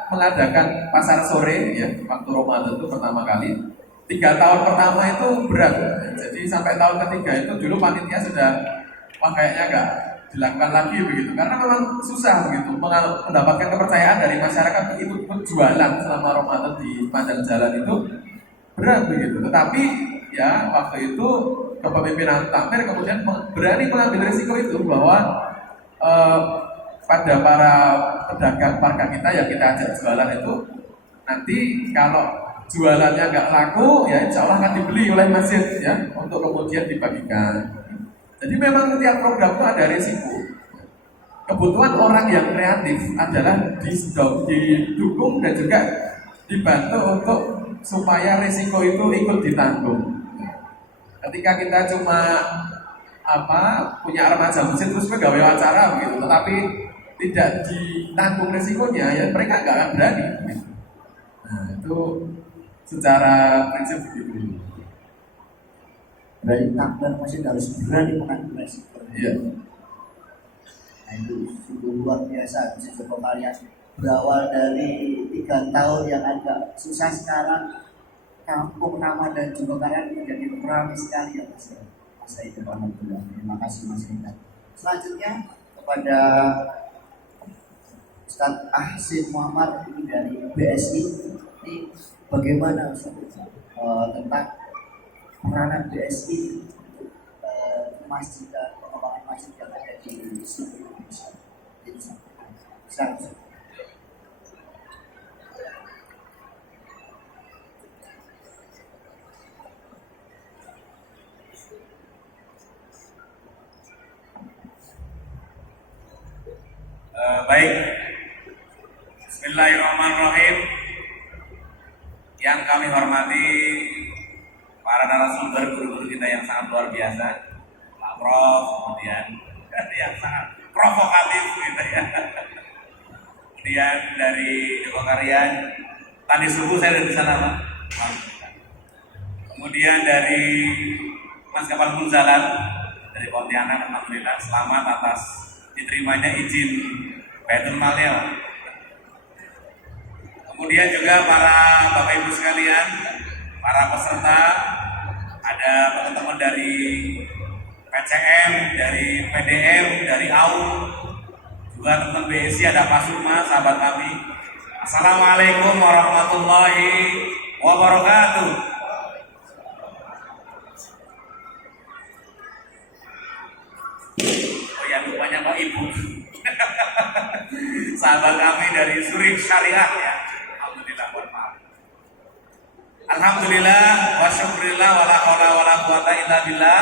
mengadakan pasar sore ya, waktu Ramadan itu pertama kali. 3 tahun pertama itu berat. Jadi sampai tahun ketiga itu dulu panitia sudah kayaknya nggak dilakukan lagi begitu. Karena memang susah begitu mendapatkan kepercayaan dari masyarakat itu jualan selama Ramadan di panjang jalan itu berat begitu. Tetapi ya waktu itu kepemimpinan takmir kemudian berani mengambil risiko itu bahwa pada para pedagang parka kita yang kita ajak jualan itu nanti kalau jualannya nggak laku ya insya Allah akan dibeli oleh masjid ya untuk kemudian dibagikan. Jadi memang setiap program itu ada risiko. Kebutuhan orang yang kreatif adalah didukung dan juga dibantu untuk supaya risiko itu ikut ditanggung. Ketika kita cuma punya remaja masjid terus pegawai acara begitu, tetapi tidak ditanggung risikonya, ya mereka nggak akan berani. Nah itu secara prinsip begitu. Berarti takmir masjid harus berani mengambil resiko. Iya. Nah itu sungguh luar biasa. Masjid Jumbo kalian berawal dari 3 tahun yang agak susah, sekarang kampung nama dan Jumbo kalian menjadi ramai sekali ya Mas. Mas itu alhamdulillah. Terima kasih Mas Rita. Selanjutnya kepada Ustaz Ahsin Muhammad ini dari BSI. Ini bagaimana tentang peranan BSI untuk masjid dan pengembangan masjid yang ada di seluruh Indonesia. Baik, Bismillahirrahmanirrahim. Yang kami hormati para narasumber, guru-guru kita yang sangat luar biasa, Pak Prof, kemudian yang sangat provokatif gitu ya. Kemudian dari Jogokarian, tadi subuh saya dari sana Pak. Kemudian dari Mas Kapal Munzalan dari Pontianak, alhamdulillah selamat atas diterimanya izin Baitul Malnya. Kemudian juga para Bapak Ibu sekalian, para peserta, ada teman-teman dari PCM, dari PDM, dari AU, juga teman-teman BSI, ada Pak Suma, sahabat kami. Assalamualaikum warahmatullahi wabarakatuh. Oh ya, lupanya Pak Ibu. Sahabat kami dari Zurich Syariah ya. Alhamdulillah, mohon maaf. Alhamdulillah wa syukurillah wa la haula wa la quwata illa billah.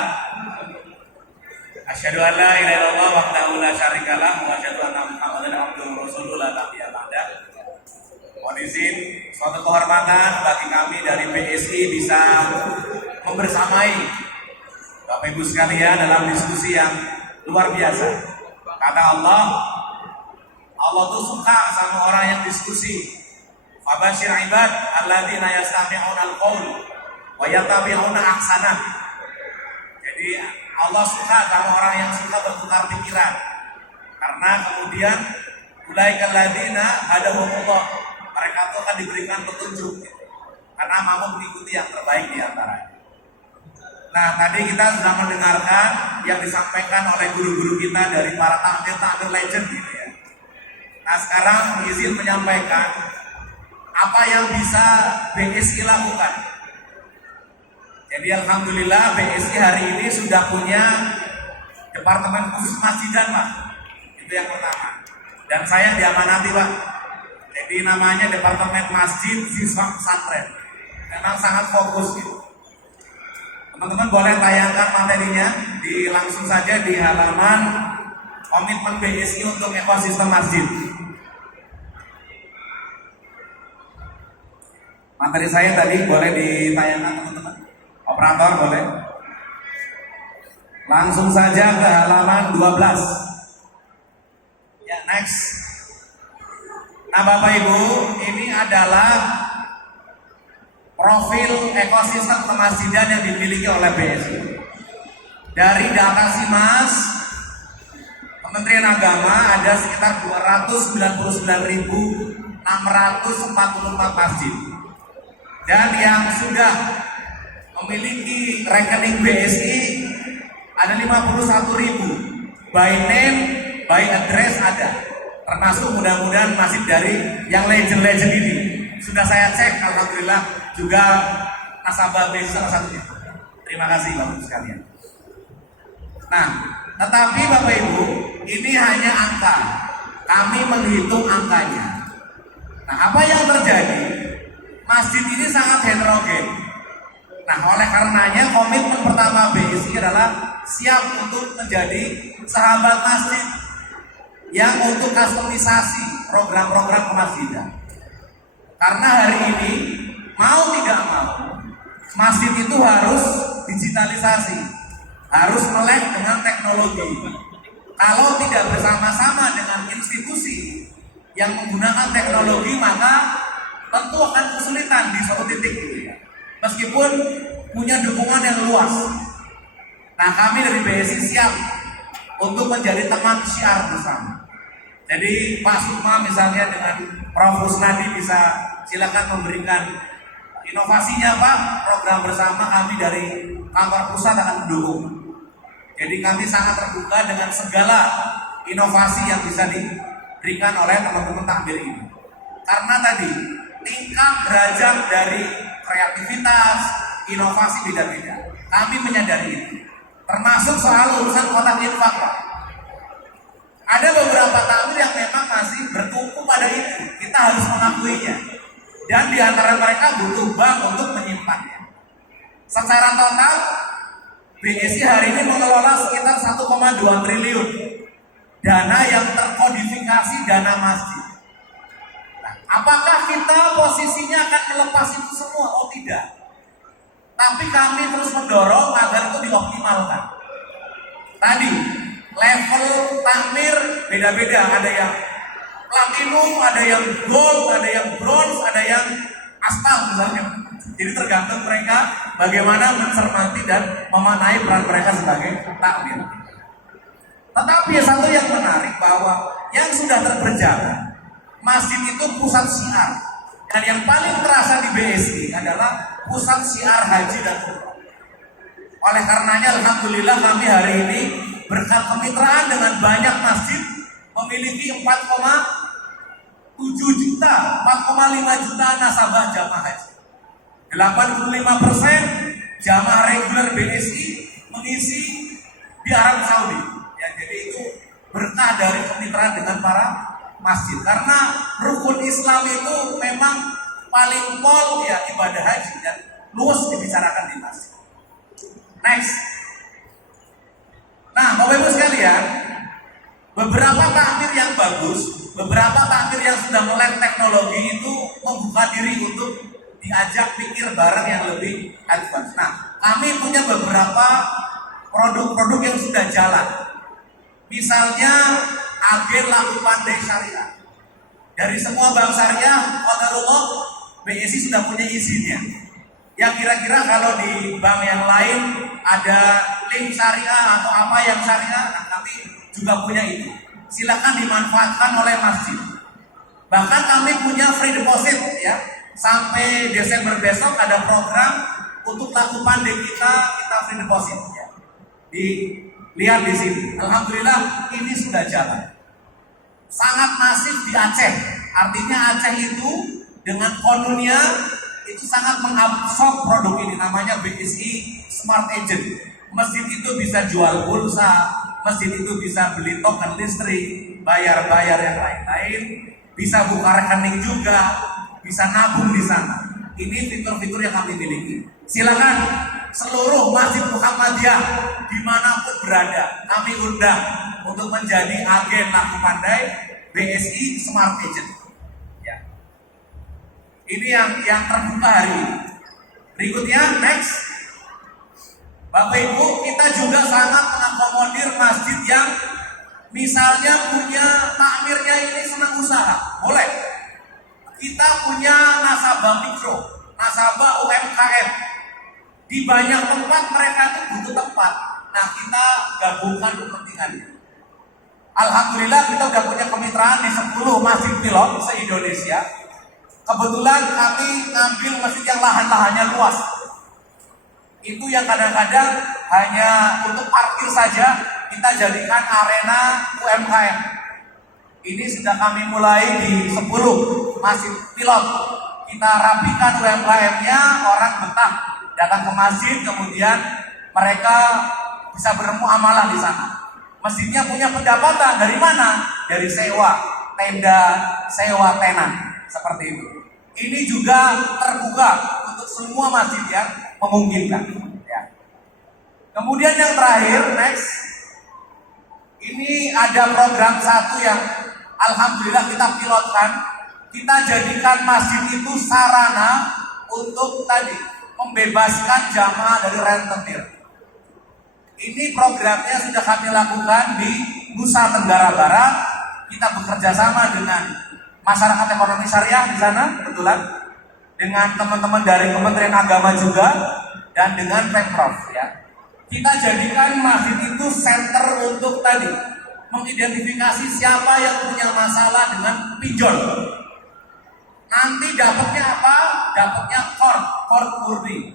Asyhadu an la ilaha illallah wahdahu la syarikalah wa asyhadu anna Muhammadan abduhu wa rasuluhu la nabiyya ba'dah. Mohon izin, suatu kehormatan bagi kami dari BSI bisa membersamai Bapak Ibu sekalian, dalam diskusi yang luar biasa. Kata Allah, Allah tuh suka sama orang yang diskusi. Fabashir ibad alladzina yastami'una al-qaul wa yattabi'una ahsanah. Jadi Allah suka sama orang yang suka bertukar pikiran. Karena kemudian ulaikal ladzina hadahumullah, mereka itu akan diberikan petunjuk karena mau mengikuti yang terbaik di antaranya. Nah, tadi kita sudah mendengarkan yang disampaikan oleh guru-guru kita dari para takmir legend gitu ya. Nah, sekarang izin menyampaikan apa yang bisa BSI lakukan. Jadi alhamdulillah BSI hari ini sudah punya departemen khusus masjidan, Pak. Itu yang pertama. Dan saya diamanati, Pak. Jadi namanya Departemen Masjid Siswa Pesantren. Memang sangat fokus gitu. Teman-teman boleh tayangkan materinya langsung saja di halaman komitmen BSI untuk ekosistem masjid. Materi saya tadi boleh ditayangkan teman-teman. Operator boleh. Langsung saja ke halaman 12. Ya, next. Nah, Bapak Ibu, ini adalah profil ekosistem kemasjidan yang dimiliki oleh BSI. Dari data SIMAS Kementerian Agama ada sekitar 299.644 masjid. Dan yang sudah memiliki rekening BSI ada 51.000. By name, by address ada. Termasuk mudah-mudahan masih dari yang legend-legend ini. Sudah saya cek, alhamdulillah juga nasabah BSI salah satunya. Terima kasih Bapak Ibu sekalian. Nah, tetapi Bapak Ibu, ini hanya angka. Kami menghitung angkanya. Nah, apa yang terjadi? Masjid ini sangat heterogen. Nah, oleh karenanya komitmen pertama BSI adalah siap untuk menjadi sahabat masjid yang untuk kustomisasi program-program kemasjidan. Karena hari ini mau tidak mau masjid itu harus digitalisasi, harus melek dengan teknologi. Kalau tidak bersama-sama dengan institusi yang menggunakan teknologi, maka tentu akan kesulitan di suatu titik gitu ya. Meskipun punya dukungan yang luas. Nah, kami dari BSI siap untuk menjadi teman syiar bersama. Jadi Pak Sukma misalnya dengan Prof. Rusnadi bisa silakan memberikan inovasinya, Pak. Program bersama kami dari kantor pusat akan mendukung. Jadi kami sangat terbuka dengan segala inovasi yang bisa diberikan oleh teman-teman takmir ini. Karena tadi tingkat derajat dari kreativitas, inovasi beda-beda. Kami menyadari itu. Termasuk soal urusan kotak infak, Pak. Ada beberapa takmir yang memang masih bertumpu pada itu. Kita harus mengakuinya. Dan di antara mereka butuh bank untuk menyimpannya. Secara total, BSI hari ini mengelola sekitar 1,2 triliun dana yang terkodifikasi dana masjid. Apakah kita posisinya akan melepas itu semua? Oh tidak. Tapi kami terus mendorong agar itu dioptimalkan. Tadi level takmir beda-beda. Ada yang platinum, ada yang gold, ada yang bronze, ada yang aspal misalnya. Jadi tergantung mereka bagaimana mencermati dan memaknai peran mereka sebagai takmir. Tetapi satu yang menarik bahwa yang sudah berjalan, masjid itu pusat syiar, dan yang paling terasa di BSI adalah pusat syiar haji dan umroh. Oleh karenanya alhamdulillah kami hari ini berkat kemitraan dengan banyak masjid memiliki 4,7 juta, 4,5 juta nasabah jamaah haji. 85% jamaah reguler BSI mengisi di Arab Saudi. Ya, jadi itu berkah dari kemitraan dengan para masjid. Karena rukun Islam itu memang paling pol ya ibadah haji dan luas dibicarakan di masjid. Next. Nah, Bapak Ibu sekalian, beberapa takmir yang bagus, beberapa takmir yang sudah melek teknologi itu membuka diri untuk diajak pikir bareng yang lebih advance. Nah, kami punya beberapa produk-produk yang sudah jalan. Misalnya agen laku pandai syariah. Dari semua bank syariah, qadarullah BSI sudah punya izinnya. Yang kira-kira kalau di bank yang lain ada link syariah atau apa yang syariah, nah kami juga punya itu. Silakan dimanfaatkan oleh masjid. Bahkan kami punya free deposit ya. Sampai Desember besok ada program untuk laku pandai kita free deposit ya. Dilihat di sini. Alhamdulillah ini sudah jalan. Sangat masif di Aceh. Artinya Aceh itu dengan konunnya itu sangat mengabsorb produk ini, namanya BSI Smart Agent. Masjid itu bisa jual pulsa, masjid itu bisa beli token listrik, bayar-bayar yang lain-lain, bisa buka rekening juga, bisa nabung di sana. Ini fitur-fitur yang kami miliki. Silakan seluruh Masjid Muhammadiyah dimanapun berada, kami undang untuk menjadi agen laku pandai BSI Smart Agent. Ya. Ini yang terbuka hari ini. Berikutnya, next. Bapak Ibu, kita juga sangat mengakomodir masjid yang misalnya punya takmirnya ini senang usaha, boleh. Kita punya nasabah mikro, nasabah UMKM. Di banyak tempat mereka itu butuh tempat. Nah, kita gabungkan kepentingannya. Alhamdulillah kita sudah punya kemitraan di 10 masjid pilot se-Indonesia. Kebetulan kami ngambil masjid yang lahan-lahannya luas. Itu yang kadang-kadang hanya untuk parkir saja kita jadikan arena UMKM. Ini sudah kami mulai di 10 masjid pilot. Kita rapikan UMKM-nya, orang betah datang ke masjid, kemudian mereka bisa bermuamalah di sana. Masjidnya punya pendapatan dari mana? Dari sewa tenda, sewa tenan, seperti itu. Ini juga terbuka untuk semua masjid yang memungkinkan. Ya. Kemudian yang terakhir, next, ini ada program satu yang alhamdulillah kita pilotkan. Kita jadikan masjid itu sarana untuk tadi membebaskan jamaah dari rentenir. Ini programnya sudah kami lakukan di Nusa Tenggara Barat. Kita bekerja sama dengan masyarakat ekonomi syariah di sana, kebetulan dengan teman-teman dari Kementerian Agama juga dan dengan Pemprov ya. Kita jadikan masjid itu center untuk tadi mengidentifikasi siapa yang punya masalah dengan pinjol. Nanti dapatnya apa? Dapatnya kord murni.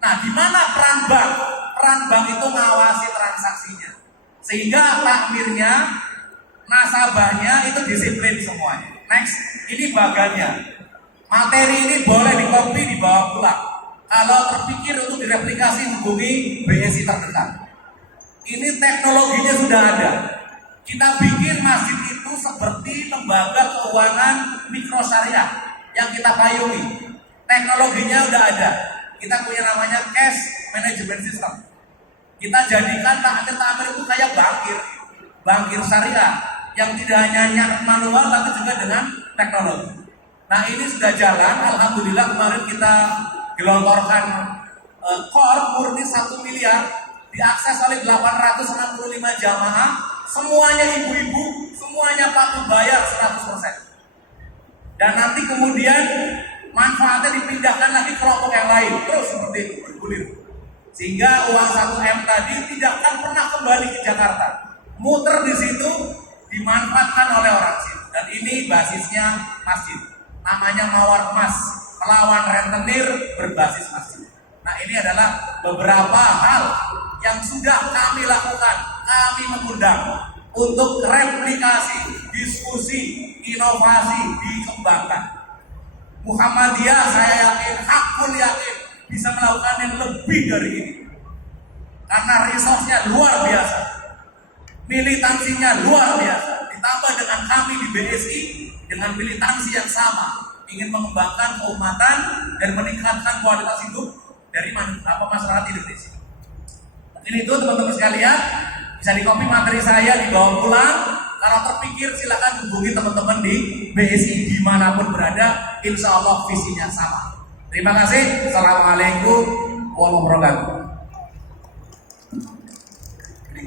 Nah, di mana peran bank? Peran bank itu mengawasi transaksinya, sehingga takmirnya, nasabahnya itu disiplin semuanya. Next, ini bagannya. Materi ini boleh dikopi, dibawa pulang. Kalau terpikir untuk direplikasi, hubungi BSI terdekat. Ini teknologinya sudah ada. Kita bikin masjid itu seperti lembaga keuangan mikro syariah yang kita payungi. Teknologinya udah ada. Kita punya namanya cash management system. Kita jadikan takmir itu kayak bankir syariah yang tidak hanya nyatet manual tapi juga dengan teknologi. Nah, ini sudah jalan. Alhamdulillah kemarin kita gelontorkan core murni 1 miliar diakses oleh 865 jamaah. Semuanya ibu-ibu, semuanya patuh bayar 100%. Dan nanti kemudian manfaatnya dipindahkan lagi ke kelompok yang lain. Terus seperti itu bergulir. Sehingga uang 1M tadi tidak akan pernah kembali ke Jakarta. Muter di situ dimanfaatkan oleh orang situ. Dan ini basisnya masjid. Namanya Mawar Emas, melawan rentenir berbasis masjid. Nah, ini adalah beberapa hal yang sudah kami lakukan. Kami mengundang untuk replikasi, diskusi, inovasi dikembangkan. Muhammadiyah saya yakin, hakul yakin bisa melakukan yang lebih dari ini. Karena resource-nya luar biasa, militansinya luar biasa. Ditambah dengan kami di BSI dengan militansi yang sama, ingin mengembangkan keumatan dan meningkatkan kualitas hidup dari masyarakat Indonesia. Mungkin itu teman-teman sekalian, bisa dikopi materi saya, dibawa pulang. Kalau terpikir silakan hubungi teman-teman di BSI dimanapun berada, insya Allah visinya sama. Terima kasih. Assalamualaikum warahmatullahi wabarakatuh.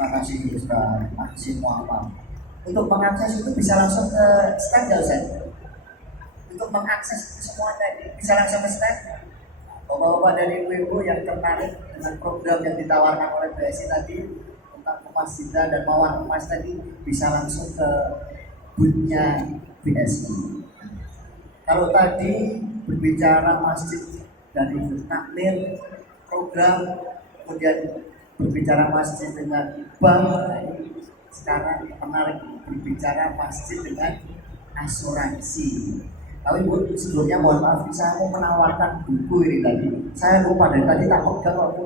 Terima kasih Ustaz. Makasih Muhammad. Untuk mengakses itu bisa langsung ke stand ya Ustaz? Untuk mengakses semua tadi bisa langsung ke stand. Bapak-bapak dari ibu-ibu yang tertarik dengan program yang ditawarkan oleh BSI tadi tentang kemasjidan dan mawar emas tadi bisa langsung ke booth-nya BSI. Kalau tadi berbicara masjid dari takmir program, kemudian berbicara masjid dengan bank, sekarang menarik berbicara masjid dengan asuransi. Tapi Bu, sebelumnya mohon maaf, saya mau menawarkan buku ini tadi. Saya lupa dari tadi tak pegang waktu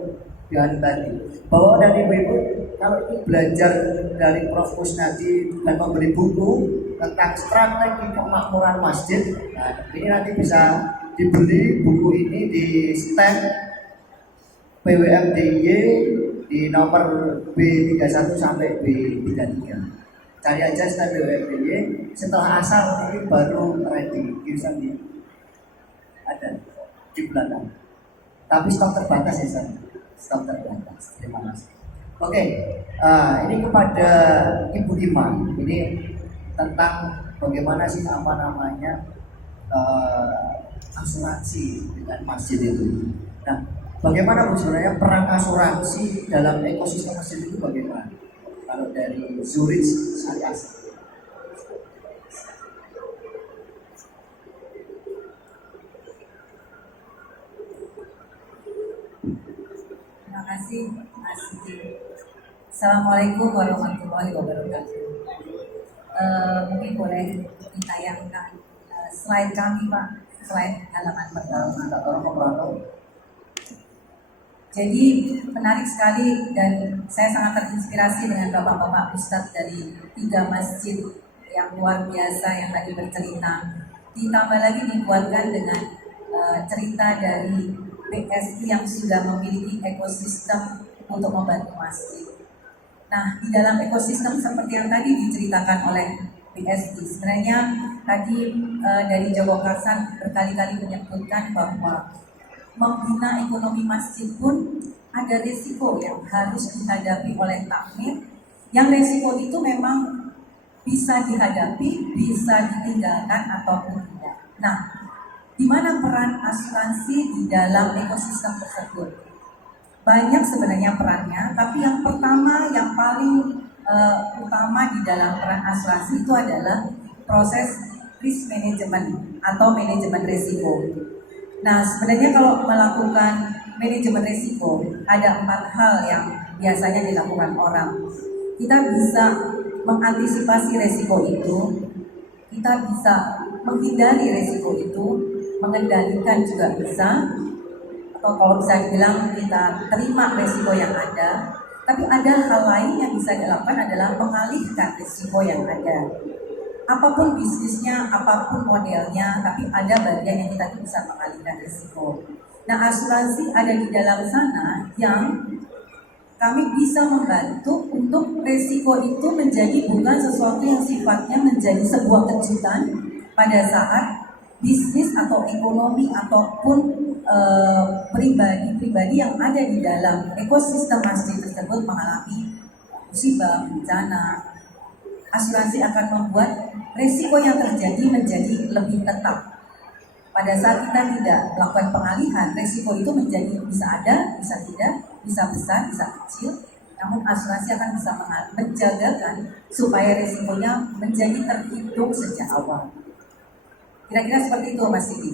di hari tadi. Bahwa dari ibu-ibu, kalau ini belajar dari Prof. Kusnadi dan membeli buku tentang strategi kemakmuran masjid, nah, ini nanti bisa dibeli buku ini di stand PWMDY di nomor B31 sampai B33. Cari aja stand PWMDY, setelah asal ini baru ready, bisa di ada di belakang. Tapi stok terbatas ya, stok terbatas. Terima kasih. Oke, ini kepada Ibu Iman, ini tentang bagaimana sih asuransi dengan masjid itu. Nah, bagaimana sebenarnya peran asuransi dalam ekosistem masjid itu bagaimana? Kalau dari Zurich Syariah. Terima kasih Mas Siti. Assalamualaikum warahmatullahi wabarakatuh. Mungkin boleh ditayangkan slide kami Pak, slide halaman pertama. Jadi menarik sekali dan saya sangat terinspirasi dengan bapak-bapak ustadz dari 3 masjid yang luar biasa yang tadi bercerita. Ditambah lagi dikuatkan dengan cerita dari BSI yang sudah memiliki ekosistem untuk membantu masjid. Nah, di dalam ekosistem seperti yang tadi diceritakan oleh BSI, sebenarnya tadi dari Jawa Karsan berkali-kali menyebutkan bahwa membina ekonomi masjid pun ada risiko yang harus dihadapi oleh takmir, yang risiko itu memang bisa dihadapi, bisa ditinggalkan ataupun tidak. Nah, di mana peran asuransi di dalam ekosistem tersebut? Banyak sebenarnya perannya, tapi yang pertama, yang paling utama di dalam peran asuransi itu adalah proses risk management atau manajemen risiko. Nah, sebenarnya kalau melakukan manajemen risiko, ada 4 hal yang biasanya dilakukan orang. Kita bisa mengantisipasi risiko itu, kita bisa menghindari risiko itu, mengendalikan juga bisa, atau kalau bisa dibilang kita terima risiko yang ada. Tapi ada hal lain yang bisa dilakukan adalah mengalihkan risiko yang ada. Apapun bisnisnya, apapun modelnya, tapi ada bagian yang kita bisa mengalihkan risiko. Nah, asuransi ada di dalam sana yang kami bisa membantu untuk risiko itu menjadi bukan sesuatu yang sifatnya menjadi sebuah kejutan pada saat bisnis atau ekonomi ataupun pribadi-pribadi yang ada di dalam ekosistem masjid tersebut mengalami musibah, bencana. Asuransi akan membuat risiko yang terjadi menjadi lebih tetap. Pada saat kita tidak melakukan pengalihan, risiko itu menjadi bisa ada, bisa tidak, bisa besar, bisa kecil. Namun asuransi akan bisa menjagakan supaya risikonya menjadi terhitung sejak awal. Kira-kira seperti itu Mas Siti.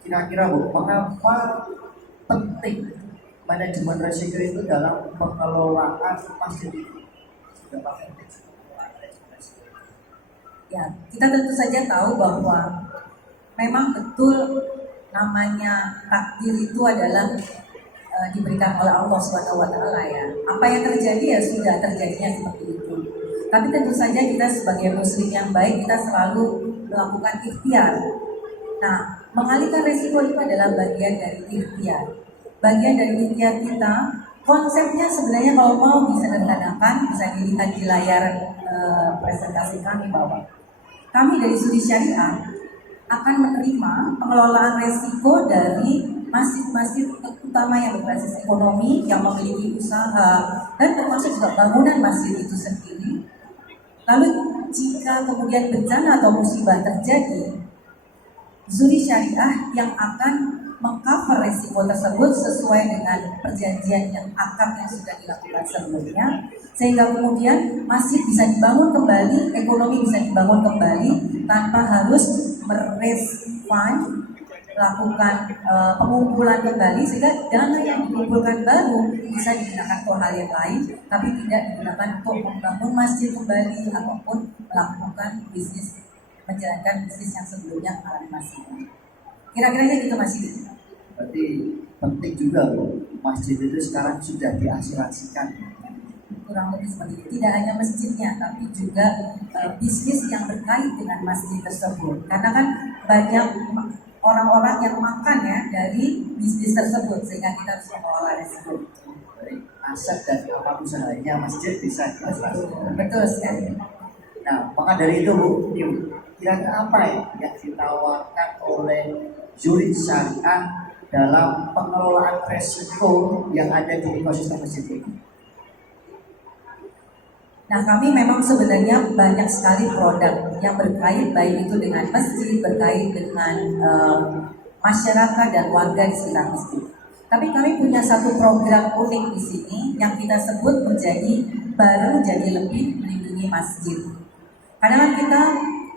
Kira-kira Bu, mengapa penting manajemen risiko itu dalam pengelolaan masjid itu? Sudah pakai Ya, kita tentu saja tahu bahwa memang betul namanya takdir itu adalah diberikan oleh Allah SWT ya. Apa yang terjadi ya sudah terjadinya seperti itu. Tapi tentu saja kita sebagai muslim yang baik kita selalu melakukan ikhtiar. Nah, mengalihkan risiko itu adalah bagian dari ikhtiar. Bagian dari ikhtiar kita, konsepnya sebenarnya kalau mau disederhanakan bisa dilihat di layar presentasi kami bahwa kami dari Studi Syariah akan menerima pengelolaan risiko dari masjid-masjid utama yang berbasis ekonomi, yang memiliki usaha, dan termasuk juga bangunan masjid itu sendiri. Lalu jika kemudian bencana atau musibah terjadi, Zuri Syariah yang akan mengcover risiko tersebut sesuai dengan perjanjian yang akad yang sudah dilakukan sebelumnya, sehingga kemudian masjid bisa dibangun kembali, ekonomi bisa dibangun kembali tanpa harus meraise fund, melakukan pengumpulan kembali, sehingga dana yang dikumpulkan baru bisa digunakan untuk hal yang lain, tapi tidak digunakan untuk membangun masjid kembali ataupun melakukan bisnis, menjalankan bisnis yang sebelumnya mengalami masalah. Kira-kira gitu masih. Berarti penting juga Bu, masjid itu sekarang sudah diasuransikan. Kurang lebih seperti itu. Tidak hanya masjidnya, tapi juga bisnis yang berkait dengan masjid tersebut. Karena kan banyak orang-orang yang makan ya dari bisnis tersebut, sehingga kita harus mengelola risiko. Aset dan apa usahanya masjid bisa diasuransikan. Betul sekali. Nah, maka dari itu Bu, kira-kira apa yang ditawarkan oleh Zuri Syariah dalam pengelolaan resiko yang ada di ekosistem masjid ini? Nah, kami memang sebenarnya banyak sekali produk yang berkait baik itu dengan masjid, berkait dengan masyarakat dan warga di sekitar masjid. Tapi kami punya satu program unik di sini yang kita sebut menjadi Bareng Jadi Lebih Melindungi Masjid. Karena kan kita,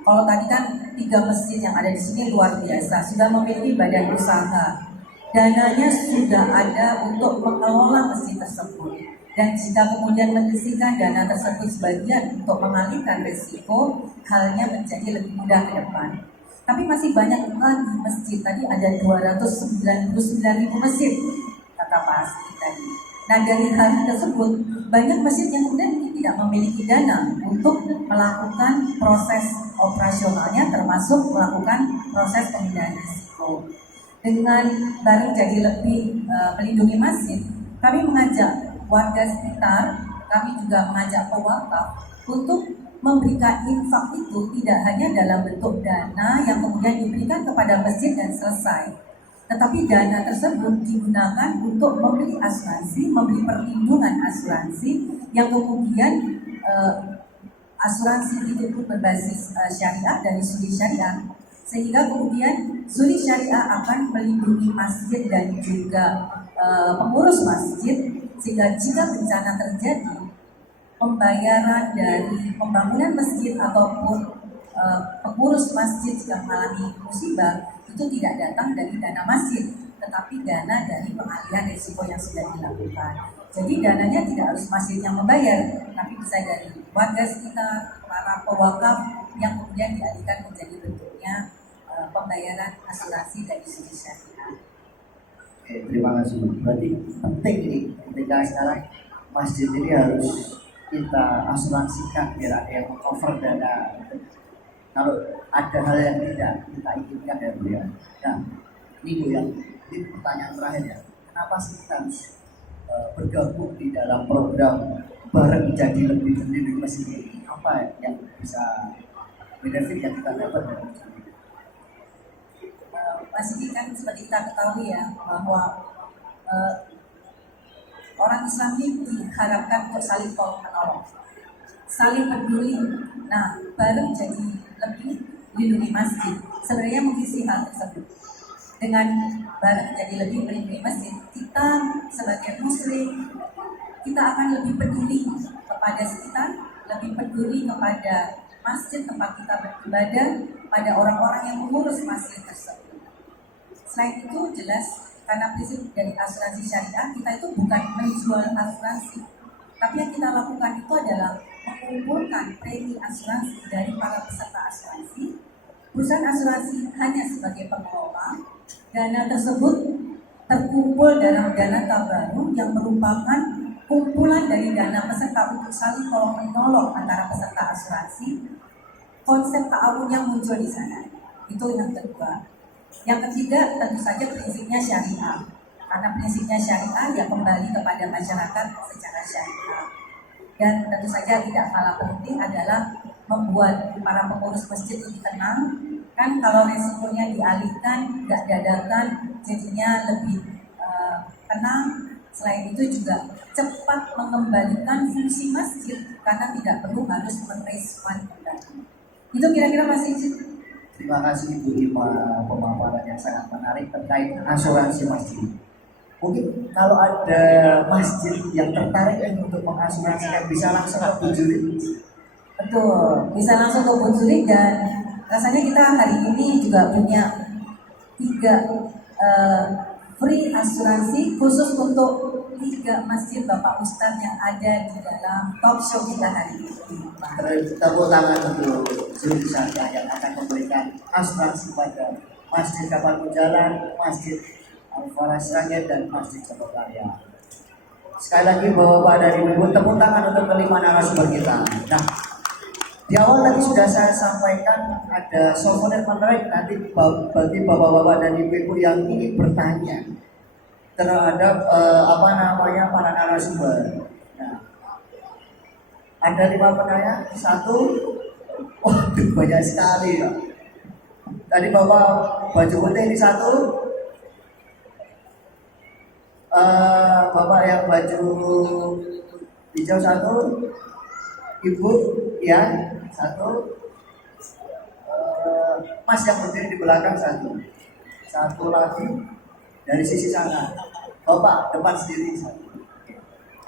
kalau tadi kan 3 masjid yang ada di sini luar biasa, sudah memiliki badan usaha. Dananya sudah ada untuk mengelola masjid tersebut. Dan jika kemudian menyisihkan dana tersebut sebagian untuk mengalihkan risiko, halnya menjadi lebih mudah ke depan. Tapi masih banyak lagi masjid, tadi ada 299.000 masjid, kata Pak Asri tadi. Nah, dari hal tersebut, banyak masjid yang kemudian tidak memiliki dana untuk melakukan proses operasionalnya, termasuk melakukan proses pemindahan risiko. Dengan Bareng Jadi Lebih Melindungi Masjid, kami mengajak warga sekitar, kami juga mengajak pewakaf untuk memberikan infak itu tidak hanya dalam bentuk dana yang kemudian diberikan kepada masjid dan selesai, tetapi dana tersebut digunakan untuk membeli asuransi, membeli perlindungan asuransi yang kemudian asuransi itu pun berbasis syariah dari Zuri Syariah, sehingga kemudian Zuri Syariah akan melindungi masjid dan juga pengurus masjid, sehingga jika bencana terjadi, pembayaran dari pembangunan masjid ataupun pengurus masjid yang mengalami musibah itu tidak datang dari dana masjid, tetapi dana dari pengalihan risiko yang sudah dilakukan. Jadi dananya tidak harus masjid yang membayar, tapi bisa dari warga sekitar, para pewakaf yang kemudian dialihkan menjadi bentuknya pembayaran asuransi dari Zuri Syariah. Oke, terima kasih. Berarti penting ini ketika sekarang masjid ini harus kita asuransikan biar ada yang cover dana. Kalau ada hal yang tidak kita inginkan ya Bu ya. Nah, ini Bu yang ini pertanyaan terakhir ya. Kenapa sih kita harus bergabung di dalam program Bareng Jadi Lebih Melindungi Masjid ini? Apa yang bisa benefit yang kita dapat dari masjid ini? Masjid kan seperti kita ketahui ya bahwa orang Islam ini diharapkan untuk saling tolong menolong, saling peduli. Nah, Bareng Jadi Lebih Melindungi Masjid sebenarnya mengisi hal tersebut. Dengan Bareng Jadi Lebih Melindungi Masjid, kita sebagai muslim, kita akan lebih peduli kepada sekitar, lebih peduli kepada masjid tempat kita beribadah, pada orang-orang yang mengurus masjid tersebut. Selain itu jelas, karena prinsip dari asuransi syariah, kita itu bukan menjual asuransi, tapi yang kita lakukan itu adalah mengumpulkan premi asuransi dari para peserta asuransi. Perusahaan asuransi hanya sebagai pengelola. Dana tersebut terkumpul dalam dana tabarun yang merupakan kumpulan dari dana peserta untuk saling tolong menolong antara peserta asuransi. Konsep ta'awun yang muncul di sana itu yang kedua. Yang ketiga tentu saja prinsipnya syariah. Karena prinsipnya syariah ya kembali kepada masyarakat secara syariah. Dan tentu saja tidak kalah penting adalah membuat para pengurus masjid lebih tenang, Kan kalau resikonya dialihkan, nggak dadakan, jadinya lebih tenang. Selain itu juga cepat mengembalikan fungsi masjid karena tidak perlu harus menerus kembali. Itu kira-kira Mas Ijin. Terima kasih Ibu Ima, pemaparan yang sangat menarik terkait asuransi masjid. Mungkin kalau ada masjid yang tertarik untuk mengasuransikan bisa langsung ke Bu Juri. Betul, bisa langsung ke Bu Juri, dan rasanya kita hari ini juga punya 3 free asuransi khusus untuk 3 masjid Bapak Ustadz yang ada di dalam talk show kita hari ini. Tepuk tangan untuk Juri Syariah yang akan memberikan asuransi pada Masjid Kapal Jalan, Masjid Al-Faras Rangit, dan Masjid Cepokarya. Sekali lagi Bapak dan Ibu, tepuk tangan untuk kelima narasumber kita. Nah, di awal tadi sudah saya sampaikan ada souvenir menarik nanti bagi bapak-bapak dan ibu-ibu yang ingin bertanya terhadap para narasumber. Nah, ada 5 penanya, 1, waduh banyak sekali ya. Tadi bapak baju putih ini 1, bapak yang baju hijau 1, ibu ya 1, mas yang berdiri di belakang 1 lagi dari sisi sana, bapak depan sendiri 1.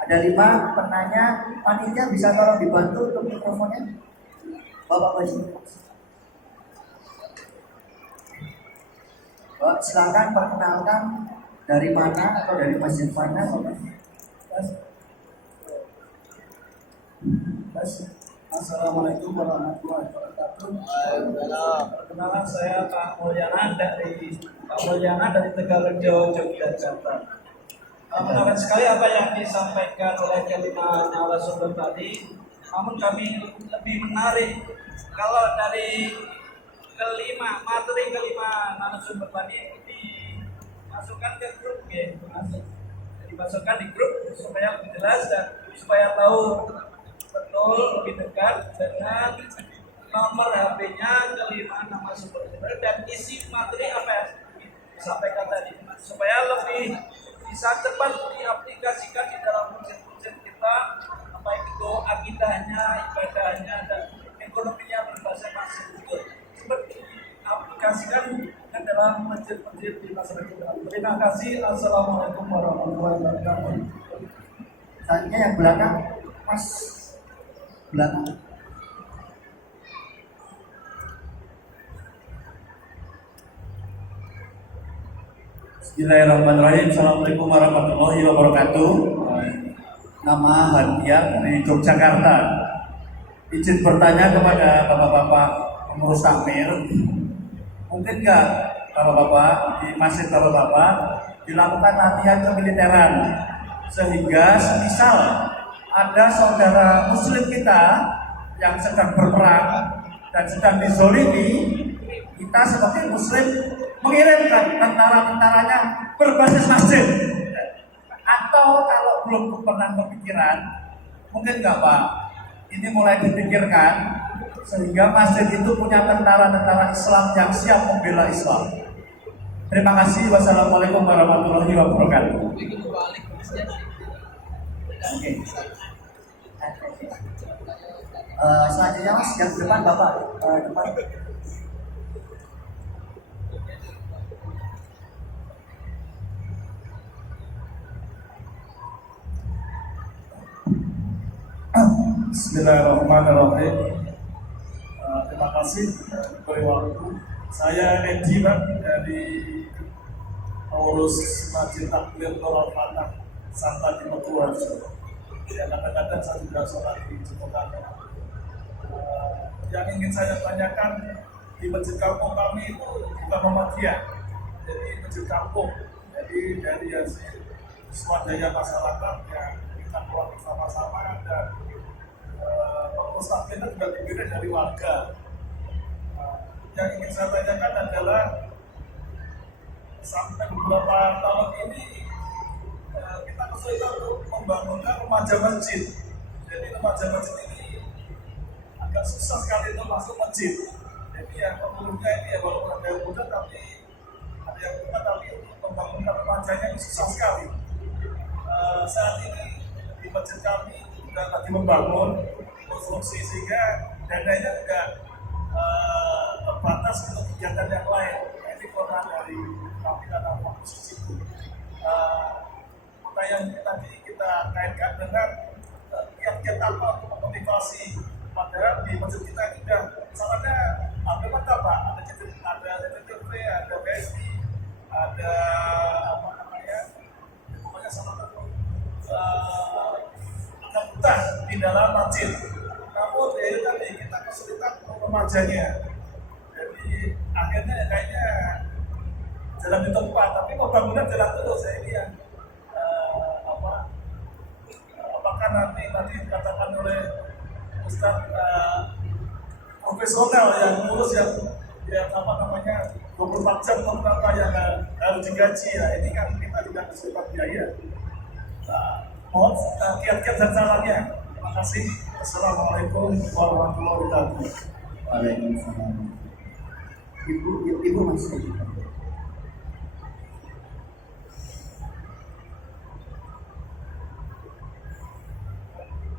Ada 5 penanya, panitia bisa tolong dibantu untuk mikrofonnya, bapak baju. Silakan perkenalkan dari mana atau dari masjid mana, bapak. Assalamualaikum warahmatullahi wabarakatuh. Perkenalan, saya Pak Mulyana dari Tegalrejo, Yogyakarta. Menarik sekali apa yang disampaikan oleh kelima narasumber tadi. Namun kami lebih menarik kalau dari materi kelima narasumber tadi dimasukkan ke grup, dimasukkan di grup supaya lebih jelas dan supaya tahu betul lebih dekat dengan nomor HP-nya, kelima nama sumber dan isi materi apa yang disampaikan tadi, supaya lebih bisa cepat diaplikasikan di dalam masjid-masjid kita, baik itu akidahnya, ibadahnya, dan ekonominya berbahasa masjid itu cepat diaplikasikan ke dalam masjid-masjid di masyarakat. Terima kasih. Assalamualaikum warahmatullahi wabarakatuh. Selanjutnya yang belakang, Mas. Belakang. Bismillahirrahmanirrahim. Assalamualaikum warahmatullahi wabarakatuh. Nama Hadiah dari Yogyakarta. Izin bertanya kepada bapak-bapak pengurus takmir, mungkin nggak bapak-bapak di masjid bapak-bapak dilakukan latihan kemiliteran sehingga semisal ada saudara muslim kita yang sedang berperang dan sedang dizolimi, kita sebagai muslim mengirimkan tentara-tentaranya berbasis masjid. Atau kalau belum pernah kepikiran, mungkin nggak Pak, ini mulai dipikirkan sehingga masjid itu punya tentara-tentara Islam yang siap membela Islam. Terima kasih. Wassalamualaikum warahmatullahi wabarakatuh. Oke. Selanjutnya Mas yang depan Bapak depan. Bismillahirrahmanirrahim. Terima kasih beri waktu. Saya Edi Pak dari pengurus Masjid Takmir Nurul Fatah Santa di Purworejo. Ya, kadang-kadang saya juga sholat di Cepokarya. Yang ingin saya tanyakan, di masjid kampung kami itu bukan Muhammadiyah, jadi masjid kampung. Jadi dari hasil swadaya masyarakat yang kita keluar bersama-sama dan pengurus takmirnya juga dipilih dari warga. Yang ingin saya tanyakan adalah sampai beberapa tahun ini kita kesulitan untuk membangunkan remaja masjid. Jadi remaja masjid ini agak susah sekali untuk masuk masjid. Jadi ya pemulungnya ini ya walaupun ada yang muda tapi ada yang tua, tapi untuk pembangunan remajanya ini susah sekali. Saat ini di masjid kami juga lagi membangun konstruksi sehingga dananya juga terbatas untuk kegiatan yang lain. Ini karena dari kami karena fokus di situ. Maka yang tadi kita kaitkan dengan kiat-kiat apa untuk memotivasi, padahal di masjid kita ini sudah sarannya hampir lengkap Pak. Ada CCTV, ada BSI, ada apa namanya, pokoknya sangat akan betah di dalam masjid. Namun ya tadi kita kesulitan remajanya. Jadi akhirnya kayaknya jalan di tempat, tapi pembangunan jalan terus. Saya ini yang apakah nanti tadi dikatakan oleh Ustadz profesional yang ngurus yang apa namanya 24 jam apa yang harus digaji ya, ini kan kita juga kesulitan biaya. Mohon kiat-kiat dan sarannya. Terima kasih. Assalamualaikum warahmatullahi wabarakatuh. Waalaikumsalam. Ibu masih.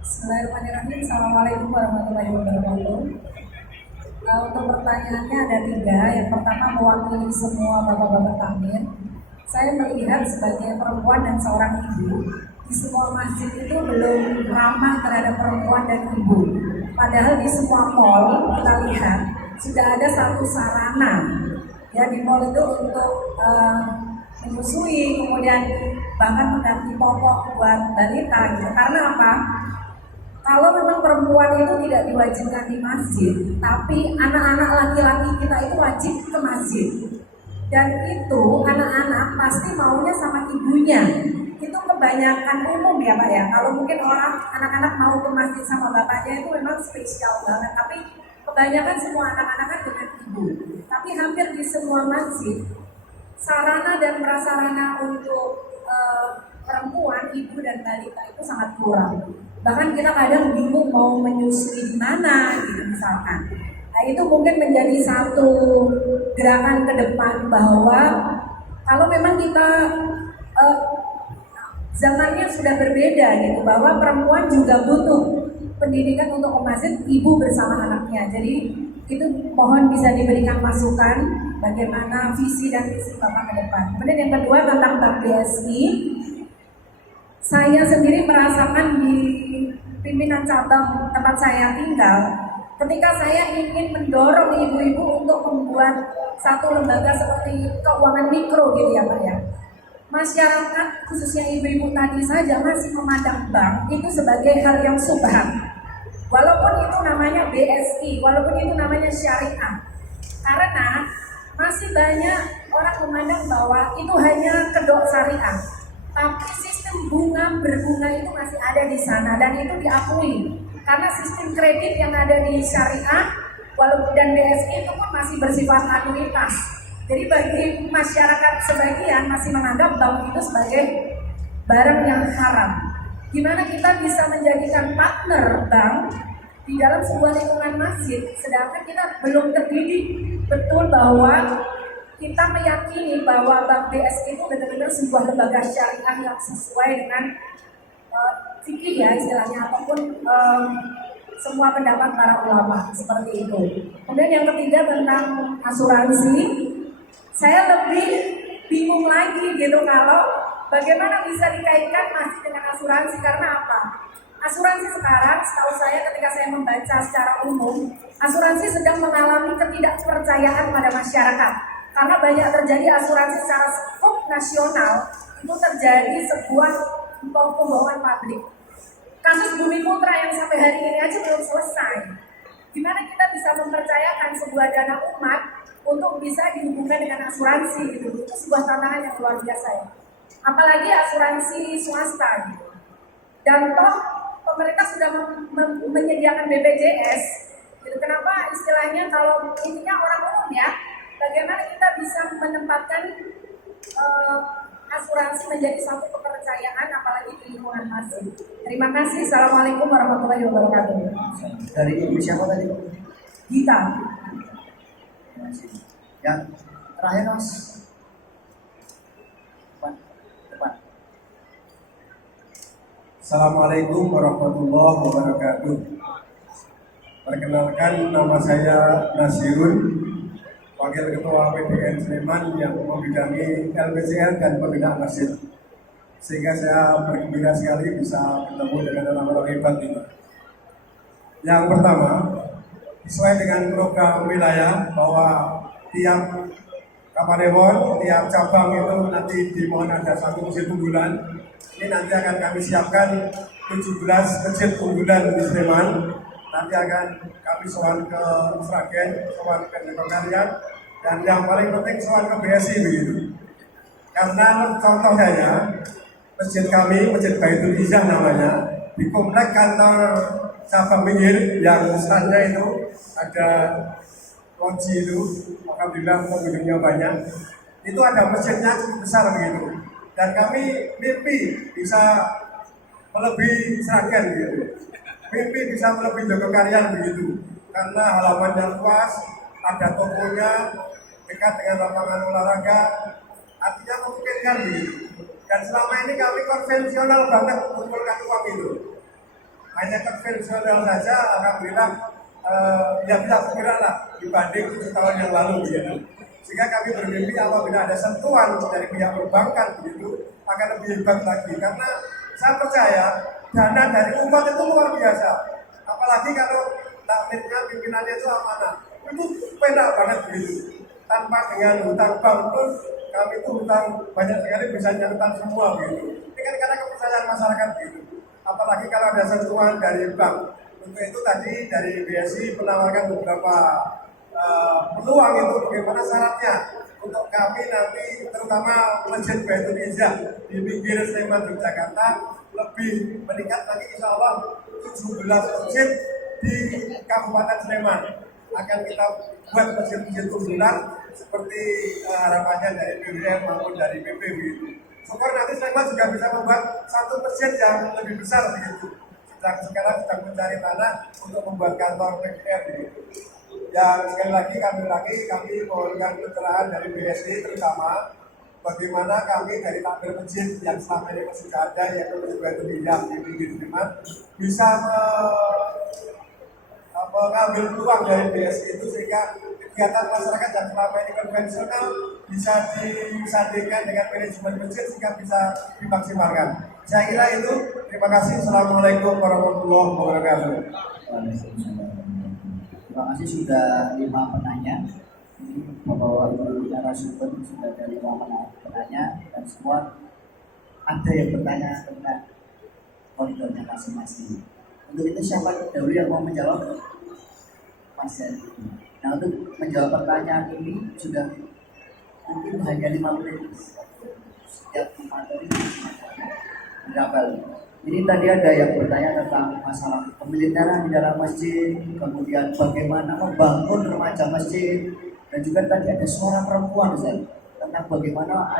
Bismillahirrahmanirrahim. Assalamualaikum warahmatullahi wabarakatuh. Untuk pertanyaannya ada 3. Yang pertama mewakili semua bapak-bapak takmir. Saya melihat sebagai perempuan dan seorang ibu, di semua masjid itu belum ramah terhadap perempuan dan ibu. Padahal di semua mall kita lihat sudah ada satu sarana ya di mall itu untuk menyusui, kemudian bahkan mengganti popok buat balita gitu. Karena apa? Kalau memang perempuan itu tidak diwajibkan di masjid, tapi anak-anak laki-laki kita itu wajib ke masjid. Dan itu anak-anak pasti maunya sama ibunya. Itu kebanyakan umum ya Pak ya. Kalau mungkin orang anak-anak mau ke masjid sama bapaknya itu memang spesial banget. Tapi kebanyakan semua anak-anak kan dengan ibu. Tapi hampir di semua masjid sarana dan prasarana untuk perempuan, ibu dan balita itu sangat kurang. Bahkan kita kadang bingung mau menyusui di mana gitu misalkan. Nah itu mungkin menjadi satu gerakan ke depan bahwa kalau memang kita zamannya sudah berbeda gitu, bahwa perempuan juga butuh pendidikan untuk ke masjid, ibu bersama anaknya. Jadi itu mohon bisa diberikan masukan bagaimana visi dan misi Bapak ke depan. Kemudian yang kedua tentang Bank BSI, saya sendiri merasakan di pimpinan cabang tempat saya tinggal, ketika saya ingin mendorong ibu-ibu untuk membuat satu lembaga seperti keuangan mikro gitu ya Pak ya. Masyarakat khususnya ibu-ibu tadi saja masih memandang bank itu sebagai hal yang subhan. Walaupun itu namanya BSI, walaupun itu namanya syariah. Karena masih banyak orang memandang bahwa itu hanya kedok syariah. Tapi sistem berbunga itu masih ada di sana dan itu diakui. Karena sistem kredit yang ada di syariah walaupun dan BSI itu pun masih bersifat anuitas. Jadi bagi masyarakat sebagian masih menganggap bank itu sebagai barang yang haram. Gimana kita bisa menjadikan partner bank di dalam sebuah lingkungan masjid, sedangkan kita belum terdidik betul bahwa kita meyakini bahwa Bank BSI itu benar-benar sebuah lembaga syariah yang sesuai dengan fikih ya istilahnya, ataupun semua pendapat para ulama seperti itu. Kemudian yang ketiga tentang asuransi, saya lebih bingung lagi gitu kalau bagaimana bisa dikaitkan masih dengan asuransi. Karena apa? Asuransi sekarang setahu saya ketika saya membaca secara umum, asuransi sedang mengalami ketidakpercayaan pada masyarakat. Karena banyak terjadi asuransi secara skup nasional, itu terjadi sebuah pembohongan publik. Kasus Bumi Putra yang sampai hari ini aja belum selesai. Gimana kita bisa mempercayakan sebuah dana umat untuk bisa dihubungkan dengan asuransi gitu? Itu sebuah tantangan yang luar biasa ya. Apalagi asuransi swasta gitu. Dan toh pemerintah sudah menyediakan BPJS. Gitu. Kenapa istilahnya kalau intinya orang umum ya? Bagaimana kita bisa menempatkan asuransi menjadi satu kepercayaan apalagi di lingkungan masjid. Terima kasih. Assalamualaikum warahmatullahi wabarakatuh. Dari ibu siapa tadi? Gita. Yang terakhir Mas. Depan, depan. Assalamualaikum warahmatullahi wabarakatuh. Perkenalkan, nama saya Nasirun, Wakil Ketua PDN Sleman yang membidangi LPCL dan pembinaan masjid. Sehingga saya bergembira sekali bisa bertemu dengan orang-orang hebat ini. Yang pertama, sesuai dengan program wilayah bahwa tiap Kapanewon, tiap cabang itu nanti dimohon ada satu masjid unggulan. Ini nanti akan kami siapkan 17 masjid unggulan di Sleman. Nanti akan kami soal ke Sragen, soal ke Jogokarian, dan yang paling penting soal ke BSI begitu. Karena contoh saya, masjid kami, Masjid Baitul Izzah namanya, di komplek kantor cabang pinggir yang standnya itu ada loji itu, alhamdulillah pengunjungnya banyak. Itu ada masjidnya cukup besar begitu. Dan kami mimpi bisa melebihi Sragen begitu. Mimpi bisa melebihi Jogokarian begitu. Karena halamannya luas, ada tokonya, dekat dengan lapangan olahraga, artinya memungkinkan begitu. Dan selama ini kami konvensional banget mengumpulkan uang itu. Hanya konvensional saja, alhamdulillah ya bisa segera lah dibanding 7 tahun yang lalu begitu. Sehingga kami bermimpi apabila ada sentuhan dari pihak perbankan begitu akan lebih hebat lagi. Karena saya percaya dana dari umat itu luar biasa. Apalagi kalau takmirnya pimpinannya itu amanah, itu penak banget begitu. Tanpa dengan hutang bank pun kami itu hutang banyak sekali bisa nyertan semua begitu. Ini kan karena kepercayaan masyarakat begitu. Apalagi kalau ada sentuhan dari bank. Untuk itu tadi dari BSI menawarkan beberapa peluang itu bagaimana syaratnya untuk kami nanti terutama Masjid Baitul Izzah di pinggir Sleman Yogyakarta lebih meningkat lagi, insya Allah 17 masjid di Kabupaten Sleman akan kita buat masjid-masjid unggulan seperti harapannya dari BWM maupun dari PP begitu. Syukur nanti Sleman juga bisa membuat satu masjid yang lebih besar begitu. Sekarang sedang mencari tanah untuk membuat kantor PGR begitu. Ya sekali lagi kami mohonkan pencerahan dari BSI terutama bagaimana kami dari takmir masjid yang selama ini masih ada yaitu Masjid Baitul Izzah di pinggir Sleman bisa mengambil peluang dari BSI itu sehingga kegiatan masyarakat yang selama ini konvensional bisa disandingkan dengan manajemen masjid sehingga bisa dimaksimalkan. Saya kira itu. Terima kasih. Assalamualaikum warahmatullahi wabarakatuh. Terima kasih sudah 5 penanya. Ini Bapak Ibu narasumber sudah ada 5 penanya dan semua ada yang bertanya tentang koridornya masing-masing. Untuk itu siapa dahulu yang mau menjawab? Mas Jari. Nah untuk menjawab pertanyaan ini sudah mungkin hanya 5 menit. Setiap materi berapa? Ini tadi ada yang bertanya tentang masalah pemiliteran di dalam masjid, kemudian bagaimana membangun remaja masjid, dan juga tadi ada suara perempuan, Ustaz, tentang bagaimana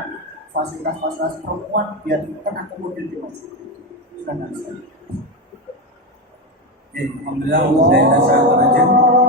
fasilitas-fasilitas perempuan biar terakomodir di masjid. Silakan, Ustaz. Alhamdulillah, Alhamdulillah.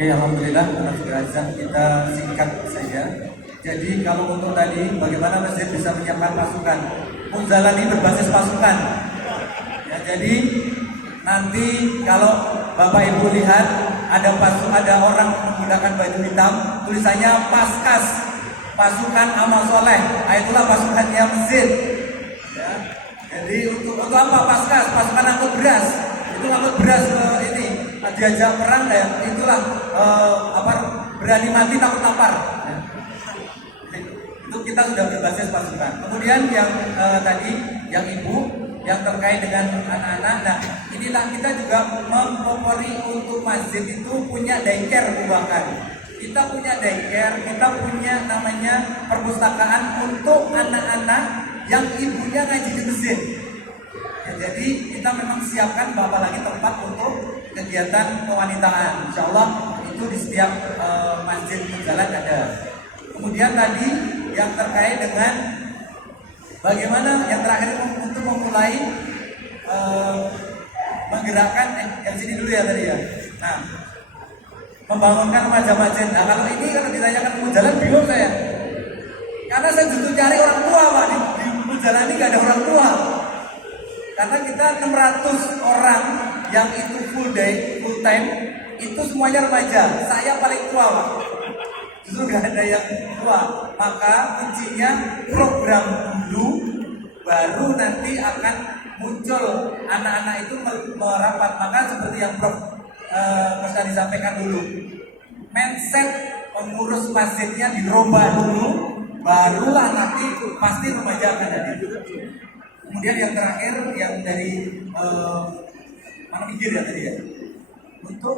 Oke, alhamdulillah atas kehadiran kita singkat saja. Jadi kalau untuk tadi bagaimana masjid bisa menyiapkan pasukan? Munzalah ini berbasis pasukan. Ya, jadi nanti kalau Bapak Ibu lihat ada orang menggunakan baju hitam, tulisannya Paskas, pasukan amal soleh. Nah, itulah pasukannya masjid. Ya. Jadi untuk apa Paskas? Pasukan angkut beras. Itu angkut beras ke ini. Diajak perang ya, itulah berani mati takut lapar. Ya. Itu kita sudah berbasis pasukan. Kemudian yang tadi yang ibu yang terkait dengan anak-anak. Nah, inilah kita juga mempropori untuk masjid itu punya daycare bahkan. Kita punya daycare, kita punya namanya perpustakaan untuk anak-anak yang ibunya ngaji di masjid. Ya, jadi kita memang siapkan apalagi tempat untuk kegiatan kewanitaan. Insya Allah itu di setiap masjid jalan ada. Kemudian tadi yang terkait dengan bagaimana yang terakhir untuk memulai menggerakkan yang sini dulu ya tadi ya. Nah, membangunkan remaja masjid. Nah, kalau ini kalau ditanyakan mau jalan bingung saya. Karena saya justru cari orang tua Pak di jalan ini nggak ada orang tua. Karena kita 600 orang yang itu full day, full time, itu semuanya remaja. Saya paling tua Pak. Justru nggak ada yang tua. Maka kuncinya program dulu, baru nanti akan muncul anak-anak itu merapat. Maka seperti yang Prof tadi sampaikan dulu, mindset pengurus masjidnya dirubah dulu, barulah nanti pasti remaja akan hadir. Kemudian yang terakhir yang dari mana pikir ya tadi ya, untuk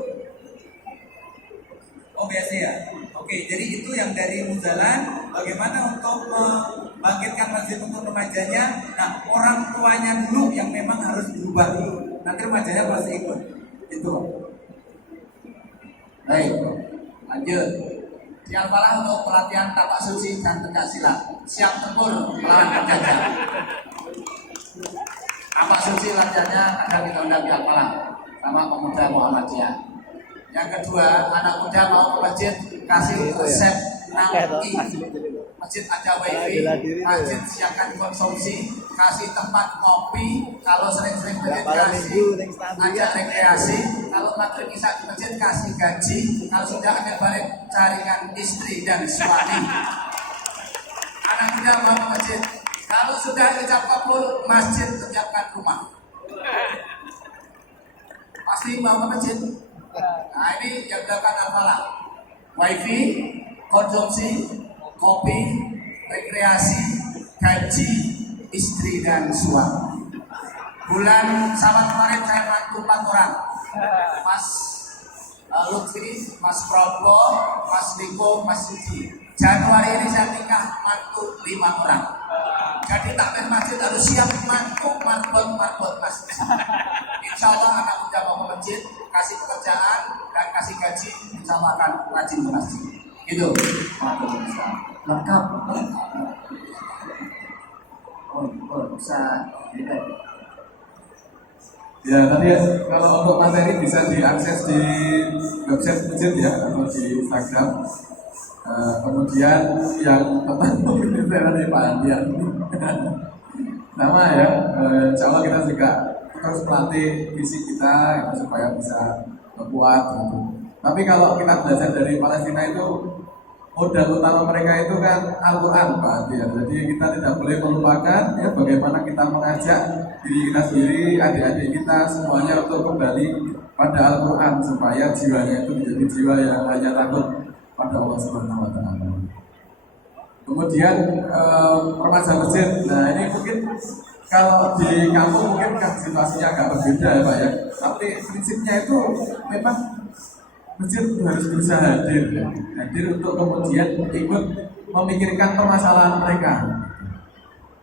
OBS ya. Oke, jadi itu yang dari Muzalan, bagaimana untuk membangkitkan masjid untuk remajanya. Nah, orang tuanya dulu yang memang harus berubah dulu. Nanti remajanya pasti ikut. Itu. Baik, lanjut. Siapalah untuk pelatihan tapak suci dan Pancasila siap tempur melawan penjajah. Tapak suci latihannya akan kita undang pihak Palang sama pemuda Muhammadiyah. Yang kedua, anak muda mau ke masjid kasih resep nangki. Masjid ada wifi, masjid siapkan konsumsi, kasih tempat kopi. Kalau sering-sering masjid kasih ajak rekreasi. Kalau maghrib isya di masjid kasih gaji. Kalau sudah ada balik carikan istri dan suami. Anak muda mau ke masjid. Kalau sudah ijab kabul, masjid siapkan rumah. Pasti mau ke masjid. Nah, ini yang dilakukan Al-Falah. Wifi, konsumsi, kopi, rekreasi, gaji, istri dan suami. Bulan sama kemarin saya bantu 4 orang. Mas Lutfi, Mas Probo, Mas Niko, Mas Suci. Januari ini saya nikah mantu 5 orang. Jadi takmir masjid harus siap mantu marbot masjid. Insya Allah anak muda mau ke masjid, kasih pekerjaan dan kasih gaji, insya Allah akan rajin ke masjid. Itu. Lengkap. Oh, bisa beda. Ya tadi kalau untuk materi bisa diakses di website masjid ya atau di Instagram. Kemudian yang tentang dari Pak Andian sama ya, insya Allah kita juga terus melatih fisik kita gitu, supaya bisa kuat gitu. Tapi kalau kita belajar dari Palestina itu modal utama mereka itu kan Al-Quran Pak Andian. Jadi kita tidak boleh melupakan ya bagaimana kita mengajak diri kita sendiri, adik-adik kita semuanya untuk kembali pada Al-Quran supaya jiwanya itu menjadi jiwa yang hanya takut pada Allah Subhanahu wa Ta'ala. Kemudian remaja masjid. Nah ini mungkin kalau di kampung mungkin kan situasinya agak berbeda ya Pak ya. Tapi prinsipnya itu memang masjid harus berusaha hadir, ya. Hadir untuk kemudian ikut memikirkan permasalahan mereka.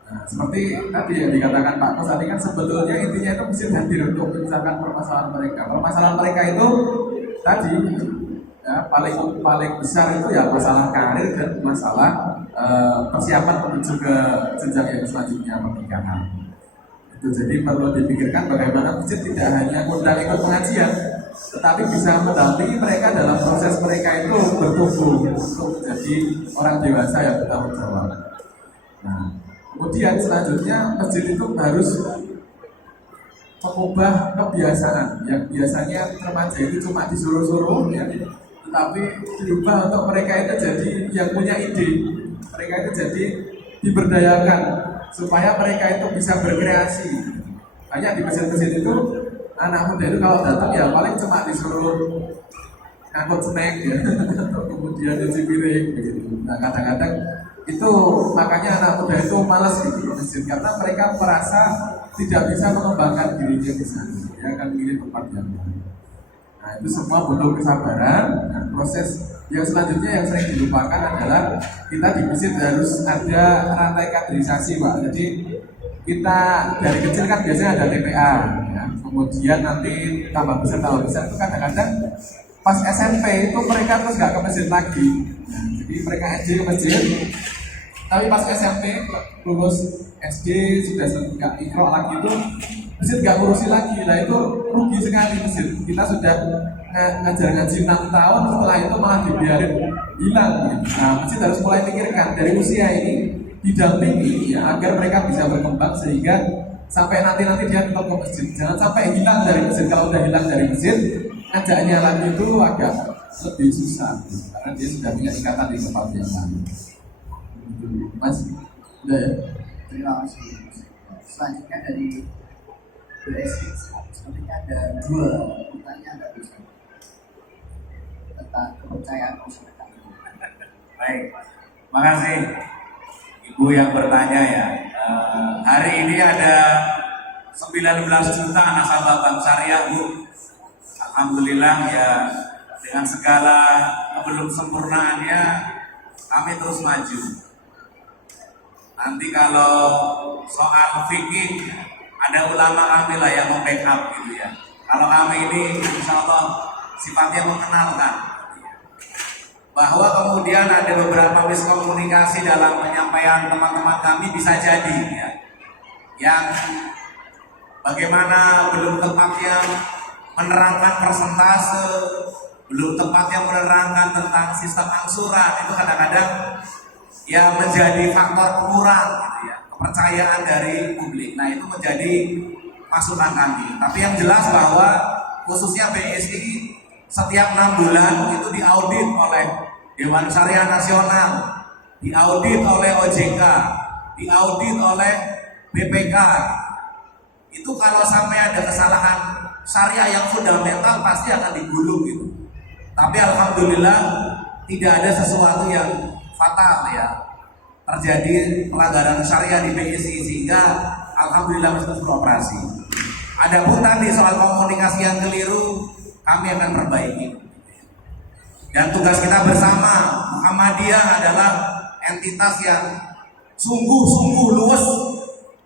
Nah, seperti tadi yang dikatakan Pak Kus tadi kan sebetulnya intinya itu masjid hadir untuk menyelesaikan permasalahan mereka. Permasalahan mereka itu tadi ya, paling besar itu ya masalah karir dan masalah persiapan menuju ke jenjang yang selanjutnya pernikahan. Itu jadi perlu dipikirkan bagaimana masjid tidak hanya ngundang ikut pengajian, tetapi bisa mendampingi mereka dalam proses mereka itu bertumbuh untuk menjadi orang dewasa yang bertanggung jawab. Nah, kemudian selanjutnya masjid itu harus mengubah kebiasaan yang biasanya remaja itu cuma disuruh-suruh ya, tetapi diubah untuk mereka itu jadi yang punya ide, mereka itu jadi diberdayakan supaya mereka itu bisa berkreasi. Hanya di masjid-masjid itu anak muda itu kalau datang ya paling cuma disuruh ngangkut snack ya, atau kemudian nyuci piring begitu. Nah kadang-kadang itu makanya anak muda itu malas gitu di masjid karena mereka merasa tidak bisa mengembangkan dirinya di sana. Dia akan milih tempat yang lain. Nah itu semua butuh kesabaran. Nah, proses yang selanjutnya yang sering dilupakan adalah kita di masjid harus ada rantai kaderisasi Pak. Jadi kita dari kecil kan biasanya ada TPA ya. Kemudian nanti tambah besar itu kadang-kadang pas SMP itu mereka terus nggak ke masjid lagi. Nah, jadi mereka SD ke masjid, tapi pas SMP lulus SD sudah nggak ikro lagi itu masjid nggak ngurusi lagi. Nah itu rugi sekali masjid. Kita sudah ngajar ngaji 6 tahun, setelah itu malah dibiarin hilang. Nah masjid harus mulai pikirkan dari usia ini didampingi ya agar mereka bisa berkembang sehingga sampai nanti dia tetap ke masjid. Jangan sampai hilang dari masjid. Kalau udah hilang dari masjid, ngajaknya lagi itu agak lebih susah karena dia sudah punya ikatan di tempat yang lain. Mas, udah ya? Terima kasih. Selanjutnya dari BSI, sepertinya ada 2 pertanyaan dari saya tentang kepercayaan masyarakat. Baik, makasih Ibu yang bertanya ya. Hari ini ada 19 juta nasabah Bank Syariah Bu. Alhamdulillah ya, dengan segala belum sempurnaannya kami terus maju. Nanti kalau soal fikih ada ulama kami lah yang membackup gitu ya. Kalau kami ini insya Allah sifatnya mengenalkan bahwa kemudian ada beberapa miskomunikasi dalam penyampaian teman-teman kami bisa jadi ya, yang bagaimana belum tepatnya menerangkan persentase, belum tepatnya menerangkan tentang sistem angsuran, itu kadang-kadang ya menjadi faktor pengurang gitu ya, kepercayaan dari publik. Nah itu menjadi masukan kami. Tapi yang jelas bahwa khususnya BSI setiap 6 bulan itu diaudit oleh Dewan Syariah Nasional, diaudit oleh OJK, diaudit oleh BPK. Itu kalau sampai ada kesalahan syariah yang fundamental pasti akan digulung gitu. Tapi alhamdulillah tidak ada sesuatu yang fatal ya terjadi pelanggaran syariah di BSI sehingga alhamdulillah masih beroperasi. Adapun tadi soal komunikasi yang keliru kami akan perbaiki. Dan tugas kita bersama, Muhammadiyah adalah entitas yang sungguh-sungguh luwes,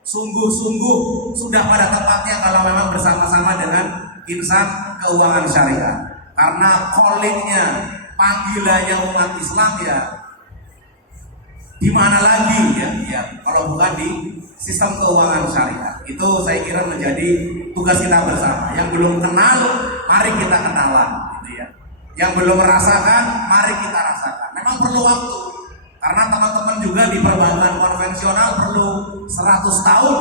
sungguh-sungguh sudah pada tempatnya kalau memang bersama-sama dengan insan keuangan syariah. Karena callingnya, panggilannya umat Islam ya di mana lagi ya kalau bukan di sistem keuangan syariah. Itu saya kira menjadi tugas kita bersama. Yang belum kenal, mari kita kenalan, gitu ya. Yang belum merasakan, mari kita rasakan. Memang perlu waktu, karena teman-teman juga di perbankan konvensional perlu 100 tahun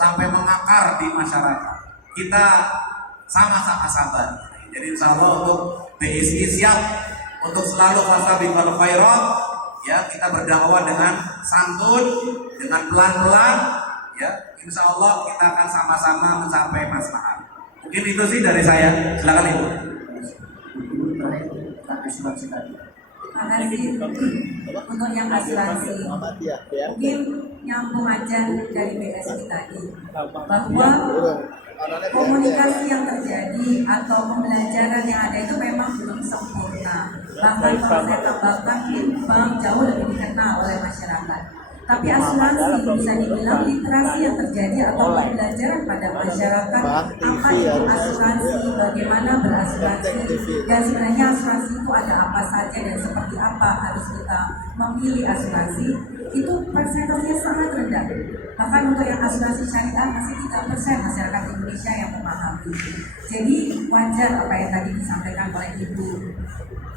sampai mengakar di masyarakat. Kita sama-sama sabar. Jadi insya Allah untuk BSI siap untuk selalu fasabiqul khairat, ya, kita berdakwah dengan santun, dengan pelan-pelan, ya. Insya Allah kita akan sama-sama mencapai maslahat. Mungkin itu sih dari saya. Silakan Ibu. Asuransi tadi. Terima kasih untuk yang asuransi. Mungkin nyambung aja dari BSI tadi, bahwa komunikasi yang terjadi atau pembelajaran yang ada itu memang belum sempurna. Bahkan kalau saya tambahkan, bank jauh lebih dikenal oleh masyarakat. Tapi asuransi bisa dibilang literasi yang terjadi atau pembelajaran pada masyarakat apa itu asuransi, bagaimana berasuransi, dan sebenarnya asuransi itu ada apa saja dan seperti apa harus kita memilih asuransi, itu persentasenya sangat rendah. Bahkan untuk yang asuransi syariah masih 3% masyarakat Indonesia yang memahami. Jadi wajar apa yang tadi disampaikan oleh Ibu.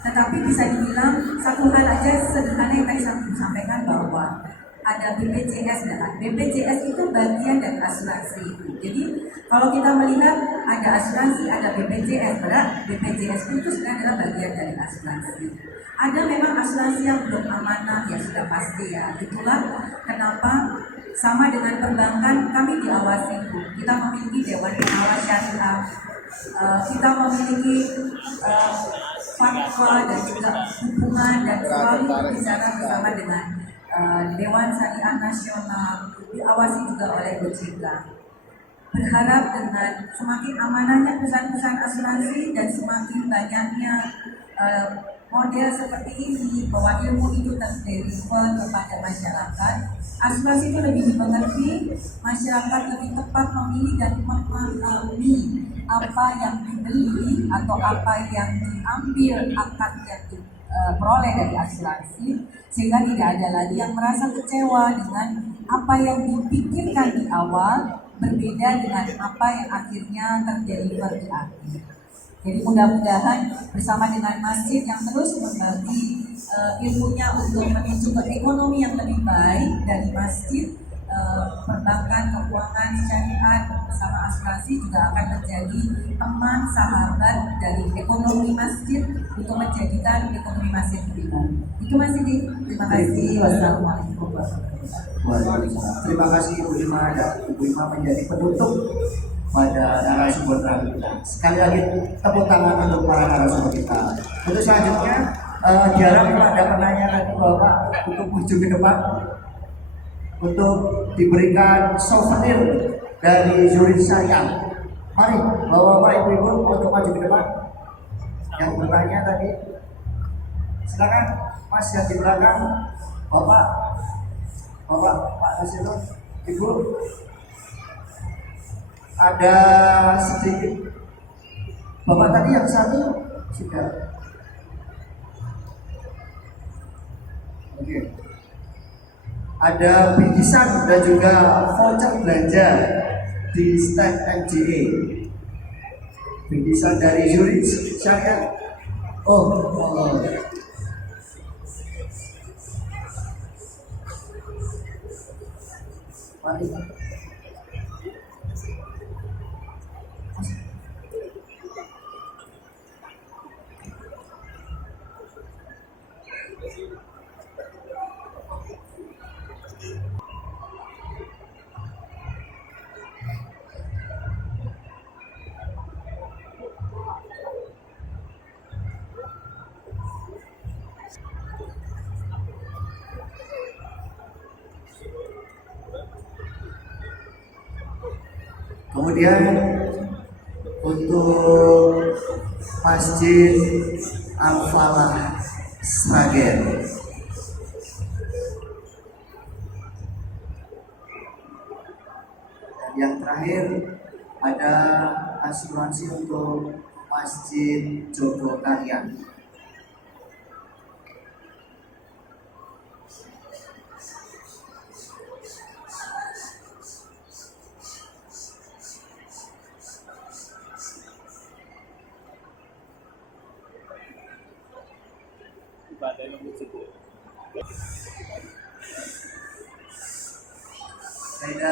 Tetapi bisa dibilang satu hal aja sederhana yang tadi saya sampaikan, bahwa ada BPJS dan BPJS itu bagian dari asuransi. Jadi kalau kita melihat ada asuransi, ada BPJS, berat BPJS itu sebenarnya adalah bagian dari asuransi. Ada memang asuransi yang belum amanah, ya sudah pasti ya. Itulah kenapa sama dengan perbankan kami diawasi. Kita memiliki Dewan Pengawas Syariah, kita memiliki fatwa dan juga hubungan, dan selalu berbicara bersama dengan Dewan Syariah Nasional, diawasi juga oleh OJK. Berharap dengan semakin amanahnya perusahaan-perusahaan asuransi dan semakin banyaknya model seperti ini, bahwa ilmu itu terdeliver kepada masyarakat, asuransi itu lebih dimengerti, masyarakat lebih tepat memilih dan memahami apa yang dibeli atau apa yang diambil akad yang diperoleh dari asuransi, sehingga tidak ada lagi yang merasa kecewa dengan apa yang dipikirkan di awal berbeda dengan apa yang akhirnya terjadi di akhir. Jadi mudah-mudahan bersama dengan masjid yang terus membagi ilmunya untuk menuju ke ekonomi yang lebih baik dari masjid, perbankan, keuangan, syariah bersama asuransi juga akan menjadi teman sahabat dari ekonomi masjid untuk menjadikan ekonomi masjid lebih baik. Itu Mas Sidi. Terima kasih. Wassalamualaikum warahmatullahi wabarakatuh. Terima kasih Ibu Ima, dan Ibu Ima menjadi penutup pada narasumber kita. Sekali lagi tepuk tangan untuk para narasumber kita. Untuk selanjutnya diharap ada penanya lagi Bapak untuk maju ke depan untuk diberikan souvenir dari Zurich Syariah. Mari Bapak-bapak, Ibu-ibu untuk maju ke depan. Yang bertanya tadi, silakan Mas yang di belakang, Bapak, Pak Nasirun, Ibu. Ada sedikit. Bapak tadi yang satu sudah. Oke. Ada bingkisan dan juga voucher belanja di stand MGA. Bingkisan dari Zurich Syariah. Oh. Mari. Kemudian untuk Masjid Al-Falah Sragen. Yang terakhir ada asuransi untuk Masjid Jogokaryan. Saya